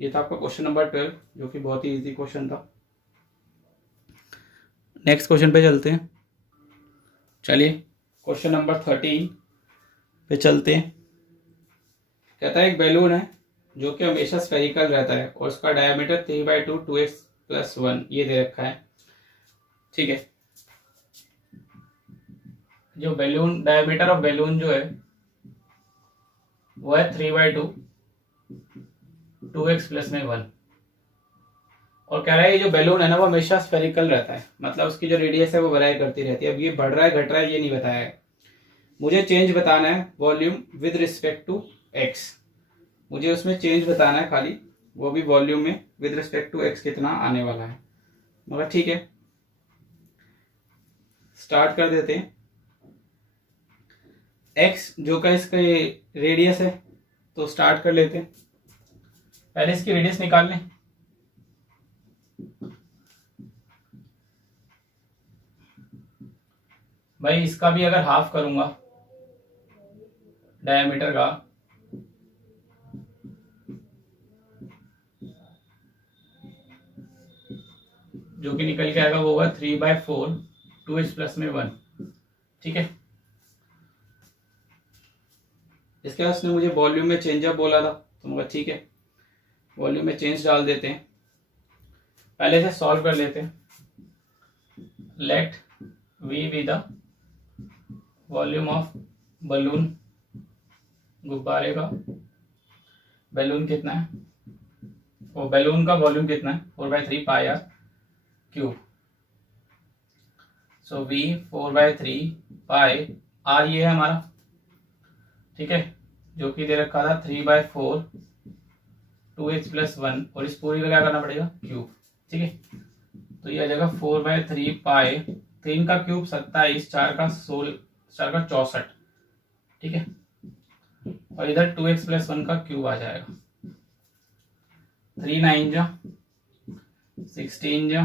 ये था आपका क्वेश्चन नंबर 12 जो कि बहुत ही इजी क्वेश्चन था। नेक्स्ट क्वेश्चन पे चलते हैं। चलिए क्वेश्चन नंबर 13 पे चलते हैं। कहता है एक बैलून है जो कि हमेशा स्फेरिकल रहता है और उसका डायमीटर 3/2 2x+1 ये दे रखा है। ठीक है, जो बैलून डायमीटर ऑफ बैलून जो है वो है 3/2 2x+1, और कह रहा है ये जो बैलून है ना वो हमेशा स्फेरिकल रहता है, मतलब उसकी जो रेडियस है वो वेरी करती रहती है। अब ये बढ़ रहा है घट रहा है ये नहीं बताया है, मुझे चेंज बताना है volume with respect to x, मुझे उसमें चेंज बताना है खाली, वो भी वॉल्यूम में विद रिस्पेक्ट टू x कितना आने वाला है। मगर ठीक है स्टार्ट कर देते हैं। एक्स जो का इसका रेडियस है, तो स्टार्ट कर लेते हैं। पहले इसकी रेडियस निकाल लें। भाई इसका भी अगर हाफ करूंगा डायमीटर का, जो कि निकल के आएगा वो होगा 3/4 2h प्लस में 1। ठीक है, इसके बाद उसने मुझे वॉल्यूम में चेंज अप बोला था, तो मैं ठीक है वॉल्यूम में चेंज डाल देते हैं। पहले से सॉल्व कर लेते हैं। Let V be the volume of balloon, गुब्बारे का बैलून कितना है, वो बैलून का वॉल्यूम कितना है 4/3 pi R cube. So we 4/3 pi R ये है हमारा, ठीक है, जो कि दे रखा था 3/4 2h प्लस 1, और इस पूरी का क्या करना पड़ेगा क्यूब। ठीक है, तो ये आ जाएगा 4/3 पाई, 3 का क्यूब 27, 4 का 16, 4 का 64। ठीक है, और इधर 2x प्लस 1 का क्यूब आ जाएगा। 3 9 जा 16 जा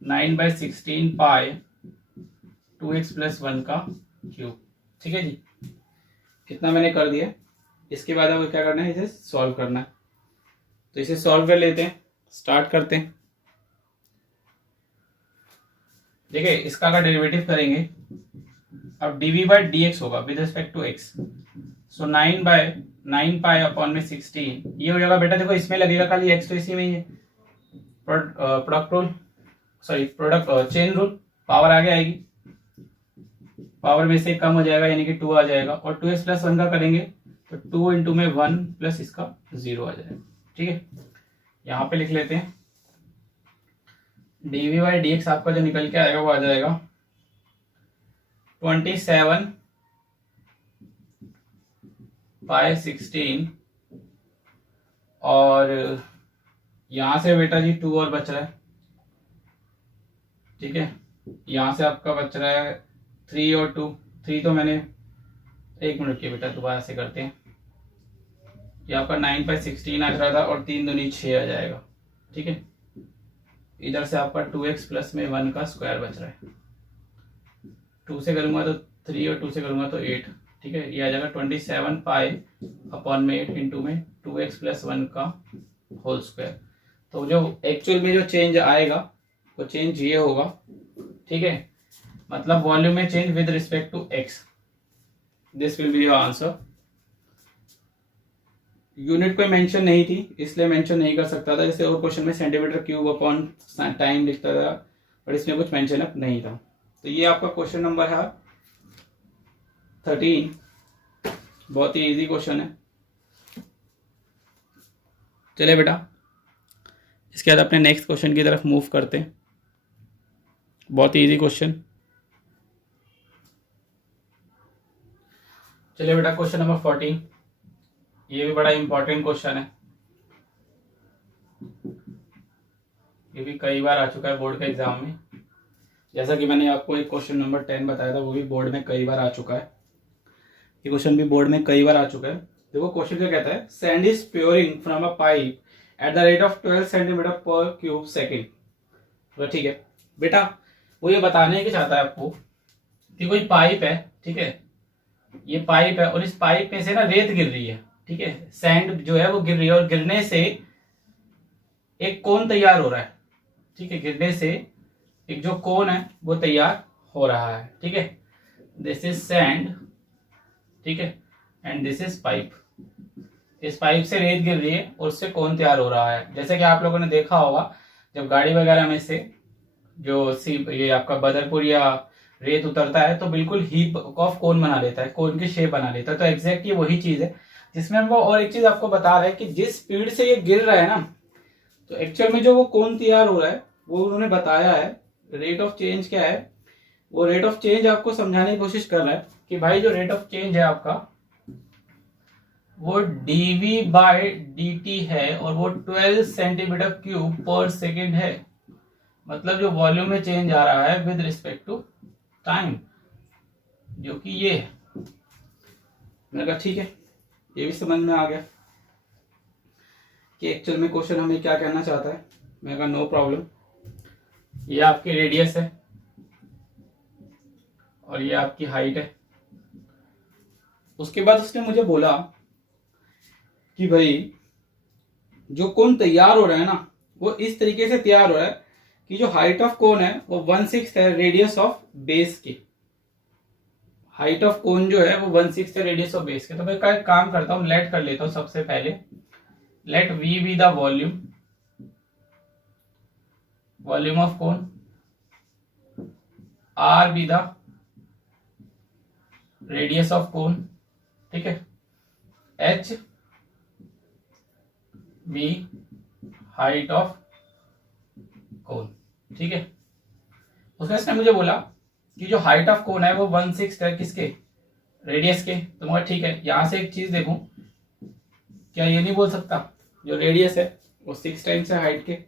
9/16 पाई 2x प्लस 1 का क्यूब। ठीक है जी, कितना मैंने कर दिया। इसके बाद अब क्या करना है, इसे सॉल्व करना है। तो इसे सॉल्व कर लेते हैं, स्टार्ट करते हैं। देखिए इसका अगर डेरिवेटिव करेंगे, अब dv/dx होगा with respect to x। So 9/9 pi upon में 16 ये हो जाएगा। बेटा देखो इसमें लगेगा खाली x, तो इसी में ही है। Product rule, sorry product chain rule, power आगे आएगी, पावर में से कम हो जाएगा यानी कि 2 आ जाएगा, और 2x प्लस 1 का करेंगे तो 2 इंटू में 1 प्लस इसका 0 आ जाएगा। ठीक है, यहाँ पे लिख लेते हैं dv/dx आपका जो निकल के आएगा वो आ जाएगा 27 पाई 16, और यहां से बेटा जी 2 और बच रहा है। ठीक है, यहां से आपका बच रहा है 3 और 2, 3 तो मैंने, एक मिनट के बेटा दोबारा से करते हैं। यहाँ पर 9/16 आ रहा था, और 3 दूनी 6 आ जाएगा। ठीक है, इधर से आपका 2x प्लस में 1 का स्क्वायर बच रहा है। 2 से करूंगा तो 3, और 2 से करूंगा तो 8। ठीक है, ये आ जाएगा 27 पाई अपॉन में 8 इंटू में 2x प्लस 1 का होल स्क्वायर। तो जो एक्चुअल में जो चेंज आएगा वो चेंज ये होगा। ठीक है, मतलब वॉल्यूम में change with respect to x। This will be your answer. Unit कोई मेंशन नहीं थी इसलिए मेंशन नहीं कर सकता था, जैसे और क्वेश्चन में सेंटीमीटर क्यूब अपॉन टाइम लिखता था, पर इसमें कुछ मेंशन अप नहीं था। तो ये आपका क्वेश्चन नंबर है 13। बहुत ही इजी क्वेश्चन है। चले बेटा, इसके बाद अपने नेक्स्ट क्वेश्चन की तरफ मूव करते हैं। बहुत ही इजी क्वेश्चन। चलिए बेटा, क्वेश्चन नंबर 14, ये भी बड़ा इंपॉर्टेंट क्वेश्चन है। ये भी कई बार आ चुका है बोर्ड के एग्जाम में, जैसा कि मैंने आपको एक क्वेश्चन नंबर 10 बताया था, वो भी बोर्ड में कई बार आ चुका है। ये क्वेश्चन भी बोर्ड में कई बार आ चुका है। देखो क्वेश्चन क्या कहता है, sand is pouring from a pipe at the rate of 12 centimetre per cube second. तो ठीक है बेटा, वो ये बताने की चाहता है आपको कि कोई पाइप है, ठीक है, ये पाइप है, और इस पाइप में से ना रेत गिर रही है। ठीक है, सैंड जो है वो गिर रही है, और गिरने से एक कोन तैयार हो रहा है। ठीक है, गिरने से एक जो कोन है वो तैयार हो रहा है। ठीक है, दिस इज सैंड, ठीक है, एंड दिस इज पाइप। इस पाइप से रेत गिर रही है और उससे कोन तैयार हो रहा है। जैसे कि आप लोगों ने देखा होगा जब गाड़ी वगैरह में से जो ये आपका बदरपुर या रेत उतरता है तो बिल्कुल हीप ऑफ कोन बना लेता है, कोन की शेप बना लेता है। तो एग्जैक्ट ये वही चीज है जिसमें वो और एक चीज आपको बता रहा है कि जिस स्पीड से ये गिर रहा है ना, तो एक्चुअल में जो वो कोन तैयार हो रहा है वो उन्होंने बताया है। रेट ऑफ चेंज क्या है, वो रेट ऑफ चेंज आपको समझाने की कोशिश कर रहा है कि भाई जो रेट ऑफ चेंज है आपका वो dv/dt है, और वो 12 सेंटीमीटर क्यूब पर सेकेंड है। मतलब जो वॉल्यूम में चेंज आ रहा है विद रिस्पेक्ट टू टाइम। जो कि ये है। मैंने कहा ठीक है, ये भी समझ में आ गया कि एक्चुअल में क्वेश्चन हमें क्या कहना चाहता है। मैंने कहा नो प्रॉब्लम, ये आपकी रेडियस है और ये आपकी हाइट है। उसके बाद उसने मुझे बोला कि भाई जो कोन तैयार हो रहा है ना, वो इस तरीके से तैयार हो रहा है कि जो हाइट ऑफ कोन है वो 1/6 है रेडियस ऑफ बेस की। हाइट ऑफ कोन जो है वो 1/6 है रेडियस ऑफ बेस के। तो मैं एक काम करता हूं, लेट कर लेता हूं सबसे पहले, let V be the volume of cone, R be the radius of cone, ठीक है, H be height of cone, ठीक है। उसमें इसने मुझे बोला कि जो हाइट ऑफ कोन है वो 1/6 है किसके, रेडियस के। तो मगर ठीक है, यहां से एक चीज देखूं, क्या ये नहीं बोल सकता जो रेडियस है वो 6 टाइम्स है हाइट के।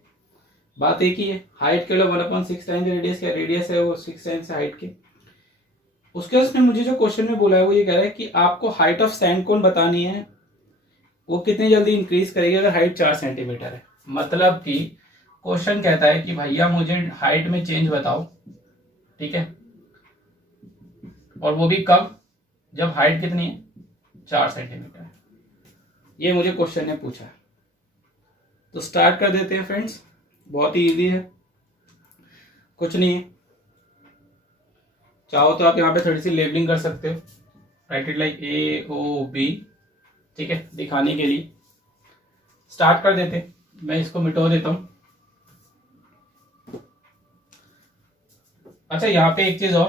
बात एक ही है, हाइट के लिए 1/6 टाइम्स रेडियस क्या, रेडियस है वो 6 टाइम्स है हाइट के। उसके बाद उसने मुझे जो क्वेश्चन में बोला है वो ये कह रहा है कि आपको हाइट ऑफ सैंड कोन बतानी है, वो कितनी जल्दी इंक्रीज करेगी अगर हाइट 4 सेंटीमीटर है। मतलब कि क्वेश्चन कहता है कि भैया मुझे हाइट में चेंज बताओ, ठीक है, और वो भी कब, जब हाइट कितनी है, 4 सेंटीमीटर है। ये मुझे क्वेश्चन ने पूछा है। तो स्टार्ट कर देते हैं फ्रेंड्स, बहुत ही इजी है, कुछ नहीं है। चाहो तो आप यहाँ पे थोड़ी सी लेबलिंग कर सकते हो, राइट इट लाइक AOB, ठीक है, दिखाने के लिए। स्टार्ट कर देते हैं, मैं इसको मिटा देता हूं। अच्छा यहाँ पे एक चीज और,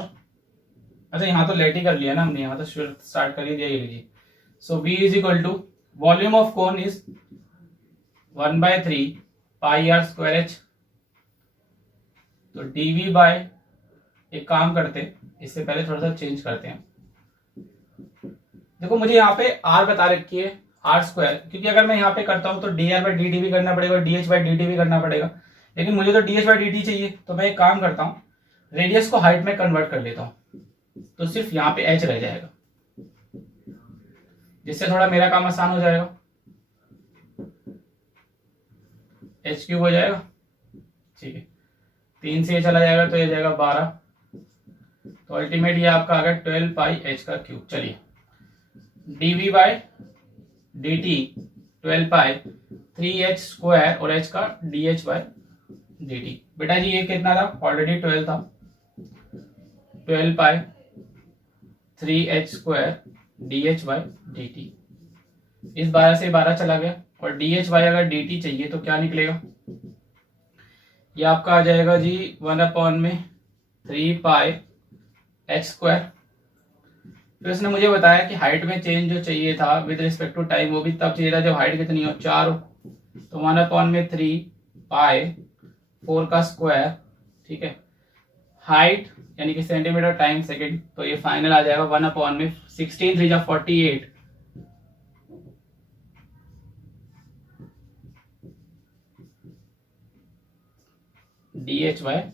अच्छा यहाँ तो लेट ही कर लिया ना हमने, यहाँ तो स्टार्ट कर ही दिया, ये लीजिए। So B is equal to volume of cone is 1/3 pi r square h। तो dv बाय, एक काम करते हैं, इससे पहले थोड़ा सा चेंज करते हैं। देखो मुझे यहाँ पे r बता रखी है r स्क्वायर, क्योंकि अगर मैं यहाँ पे करता हूँ तो dr बाई dt भी करना पड़ेगा, dh बाई dt भी करना पड़ेगा, लेकिन मुझे तो dh बाई dt चाहिए। तो मैं एक काम करता हूँ, रेडियस को हाइट में कन्वर्ट कर लेता हूँ, तो सिर्फ यहाँ पे h रह जाएगा, जिससे थोड़ा मेरा काम आसान हो जाएगा। h क्यूब हो जाएगा, ठीक है, 3 से ये चला जाएगा तो ये जाएगा 12, तो अल्टीमेट ये आपका आ गया 12 पाई h का क्यूब। चलिए dv bye dt 12 pi 3h square और h का dh बाय dt। बेटा जी ये कितना था, ऑलरेडी 12 था, 12 pi 3h square dh by dt। इस 12 से 12 चला गया, और dh बाय अगर dt चाहिए तो क्या निकलेगा, ये आपका आ जाएगा जी 1/3 पाई h स्क्वायर। फिर उसने मुझे बताया कि हाइट में चेंज जो चाहिए था विद रिस्पेक्ट टू टाइम, वो भी तब चाहिए था जब हाइट कितनी हो, 4 हो। तो 1/3 पाई 4 का स्क्वायर, ठीक है, हाइट यानी कि सेंटीमीटर टाइम सेकेंड, तो ये फाइनल आ जाएगा 1/16 3 जा 48 dh बाय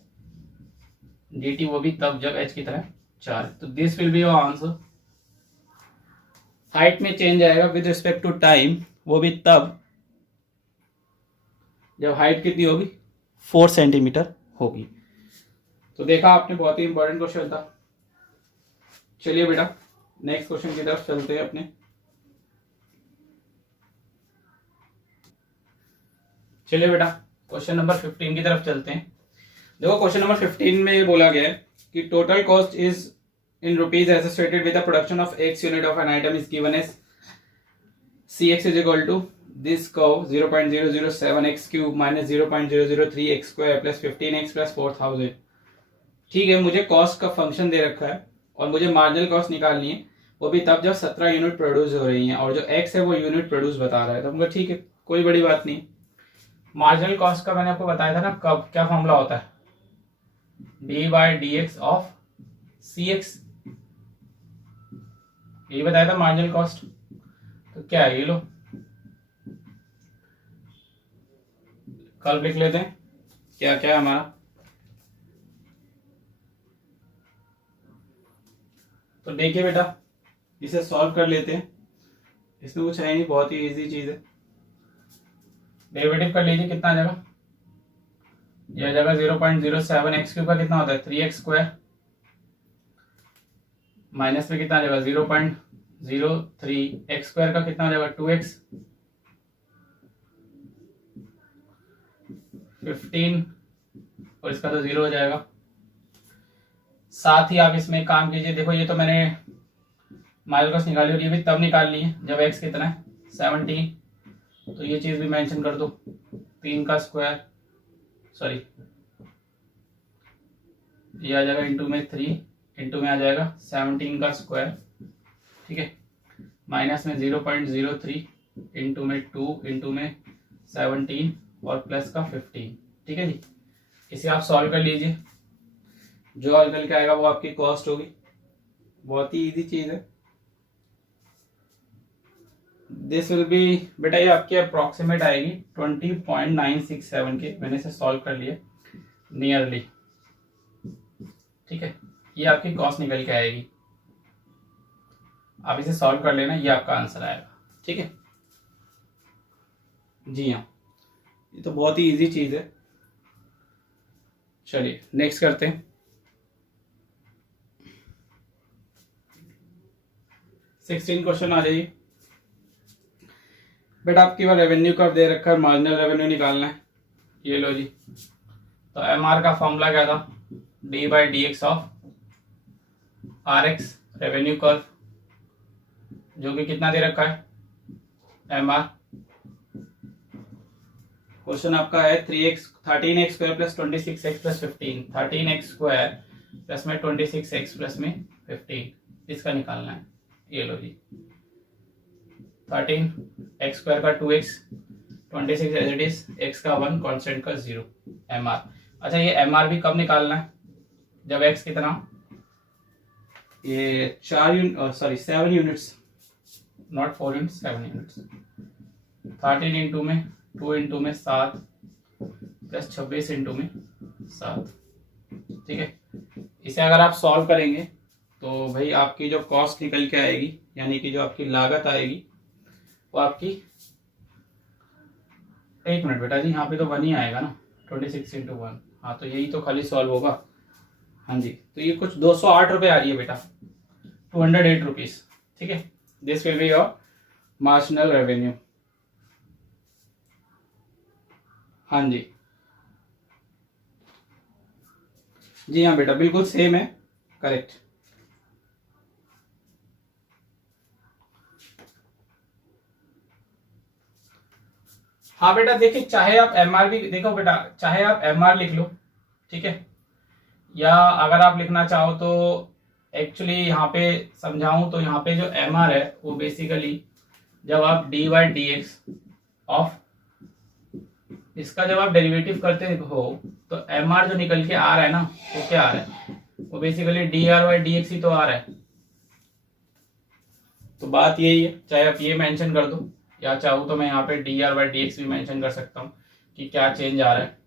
dt, वो भी तब जब h की तरह 4। तो this will be your answer. Height में चेंज आएगा विद रिस्पेक्ट टू टाइम, वो भी तब जब हाइट कितनी होगी, 4 सेंटीमीटर होगी। तो देखा आपने, बहुत ही इंपॉर्टेंट क्वेश्चन था। चलिए बेटा नेक्स्ट क्वेश्चन की तरफ चलते हैं अपने। चलिए बेटा क्वेश्चन नंबर 15 की तरफ चलते हैं। देखो क्वेश्चन नंबर 15 में ये बोला गया है कि total cost is in rupees associated with the production of x unit of an item is given as cx is equal to this curve 0.007x cube minus 0.003x square plus 15x plus 4000। ठीक है, मुझे cost का function दे रखा है और मुझे marginal cost निकालनी है, वो भी तब जब 17 यूनिट प्रोड्यूस हो रही हैं, और जो x है वो यूनिट प्रोड्यूस बता रहा है। तो मुझे ठीक है, कोई बड़ी बात नहीं। मार्जिनल कॉस्ट का मैंने आपको बताया था ना, कब क्या फॉर्मूला होता है, D by D X of C X, यही बताया था मार्जिनल कॉस्ट। तो क्या है, ये लो कल लिख लेते हैं क्या क्या है हमारा। तो देखिए बेटा, इसे सॉल्व कर लेते हैं। इसमें कुछ है नहीं, बहुत ही इजी चीज है। डेरिवेटिव कर लीजिए, कितना आ जाएगा, यह आ जाएगा 0.07, एक्स क्यूब का कितना होता है 3x स्क्वायर, माइनस में कितना आ जाएगा 0.03, एक्स स्क्वायर का कितना आ जाएगा 2x, 15 और इसका तो 0 हो जाएगा। साथ ही आप इसमें काम कीजिए, देखो ये तो मैंने माइनस निकाली और ये भी तब निकाल ली है जब x कितना है 17, तो ये चीज भी मेंशन कर दो, 3 का स्क्वायर, सॉरी ये आ जाएगा इंटू में 3, इंटू में आ जाएगा 17 का स्क्वायर, ठीक है, माइनस में 0.03, इंटू में 2, इंटू में 17 और प्लस का 15, ठीक है जी। इसे आप सॉल्व कर लीजिए, जो हल निकल के आएगा वो आपकी कॉस्ट होगी। बहुत ही इजी चीज है। दिस विल बी, बेटा ये आपकी अप्रोक्सीमेट आएगी 20.967 के, मैंने इसे सॉल्व कर लिया नियरली, ठीक है। ये आपकी कॉस्ट निकल के आएगी, आप इसे सॉल्व कर लेना, ये आपका आंसर आएगा, ठीक है जी हाँ। ये तो बहुत ही इजी चीज है। चलिए नेक्स्ट करते हैं। 16 क्वेश्चन आ जाइए बेटा। आपकी बार रेवेन्यू कर्व दे रखा है, मार्जिनल रेवेन्यू निकालना है। ये लो जी, तो MR का फॉर्मूला क्या था, d/dx of RX revenue curve, जो कि कितना दे रखा है MR। क्वेश्चन आपका है 13x square plus 26x plus 15, 13x square plus में 26x प्लस में 15, इसका निकालना है। ये लो जी, 13x स्क्वायर का 2x, 26 as it is, x का 1, कांस्टेंट का 0, MR। अच्छा ये MR भी कब निकालना है, जब x कितना, ये 7 units, not 4 units, 7 units, 13 into में 2 इंटू में 7 प्लस 26 इंटू में 7, ठीक है। इसे अगर आप सॉल्व करेंगे तो भाई आपकी जो कॉस्ट निकल के आएगी, यानी कि जो आपकी लागत आएगी वो आपकी, एक मिनट बेटा जी, यहाँ पे तो 1 ही आएगा ना, 26 इंटू 1, हाँ तो यही तो खाली सॉल्व होगा। हाँ जी, तो ये कुछ 208 रुपये आ रही है बेटा, 208 रुपीज, ठीक है। This will be your marginal revenue. हाँ जी, जी हाँ बेटा, बिल्कुल सेम है, करेक्ट। हाँ बेटा देखिए, चाहे आप MR भी देखो बेटा, चाहे आप MR लिख लो, ठीक है, या अगर आप लिखना चाहो तो एक्चुअली यहाँ पे समझाऊं तो यहाँ पे जो MR है वो बेसिकली जब आप d/dx ऑफ इसका जब आप डेरिवेटिव करते हो तो MR जो निकल के आ रहा है ना, वो क्या आ रहा है, वो बेसिकली dr/dx ही तो आ रहा है। तो बात यही है, चाहे आप ये मेंशन कर दो या चाहूँ तो मैं यहाँ पे dr/dx भी मेंशन कर सकता हूँ कि क्या चेंज आ रहा है,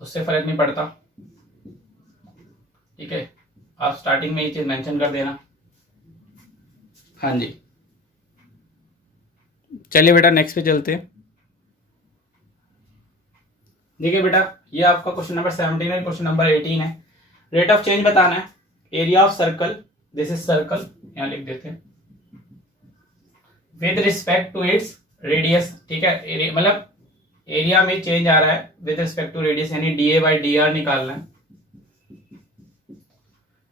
उससे फर्क नहीं पड़ता, ठीक है। आप स्टार्टिंग में ये चीज मेंशन कर देना। हाँ जी, चलिए बेटा नेक्स्ट पे चलते हैं। देखिए बेटा, ये आपका क्वेश्चन नंबर 17 है, क्वेश्चन नंबर 18 है। रेट ऑफ चेंज बताना है, area of circle, this is circle, यहाँ लिख देते हैं, with respect to its radius, ठीक है, मतलब एरिया में चेंज आ रहा है विद रिस्पेक्ट टू रेडियस, यानी dA/dr निकालना है,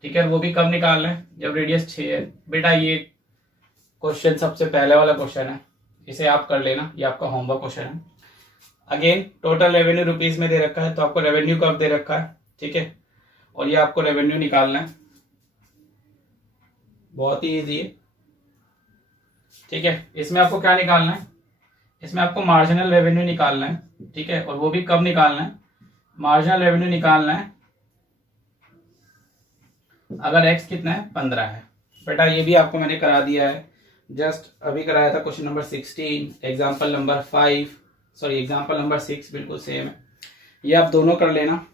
ठीक है। वो भी कब निकालना है, जब रेडियस 6 है। बेटा ये क्वेश्चन सबसे पहले वाला क्वेश्चन है, इसे आप कर लेना, ये आपका होमवर्क क्वेश्चन है। अगेन टोटल रेवेन्यू रुपीज में दे रखा है, तो आपको रेवेन्यू कब दे रखा है, ठीक है, और ये आपको रेवेन्यू निकालना है, बहुत ही इजी है, ठीक है। इसमें आपको क्या निकालना है, इसमें आपको मार्जिनल रेवेन्यू निकालना है, ठीक है, और वो भी कब निकालना है, मार्जिनल रेवेन्यू निकालना है अगर x कितना है 15 है। बेटा ये भी आपको मैंने करा दिया है, जस्ट अभी कराया था question number 16, example number 5, sorry example number 6, बिल्कुल सेम है। ये आप दोनों कर लेना,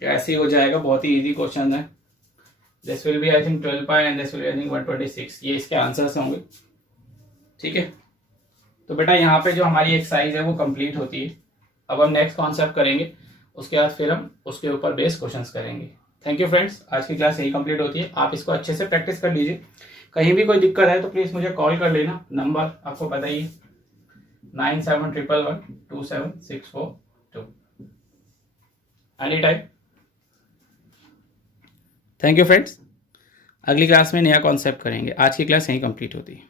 ऐसे ही हो जाएगा, बहुत ही इजी क्वेश्चन है। This will be I think 12 pi and this will be I think 126। ये इसके आंसर्स होंगे, ठीक है। तो बेटा यहाँ पे जो हमारी एक्सरसाइज है वो कंप्लीट होती है। अब हम नेक्स्ट कॉन्सेप्ट करेंगे, उसके बाद फिर हम उसके ऊपर बेस्ड क्वेश्चंस करेंगे। थैंक यू फ्रेंड्स, आज की क्लास यही कंप्लीट होती है। आप इसको अच्छे से प्रैक्टिस कर लीजिए। कहीं भी कोई दिक्कत है तो प्लीज़ मुझे कॉल कर लेना, नंबर आपको बताइए 9711127642 any time. Thank you friends, अगली क्लास में नया कॉन्सेप्ट करेंगे। आज की क्लास यहीं कंप्लीट होती है।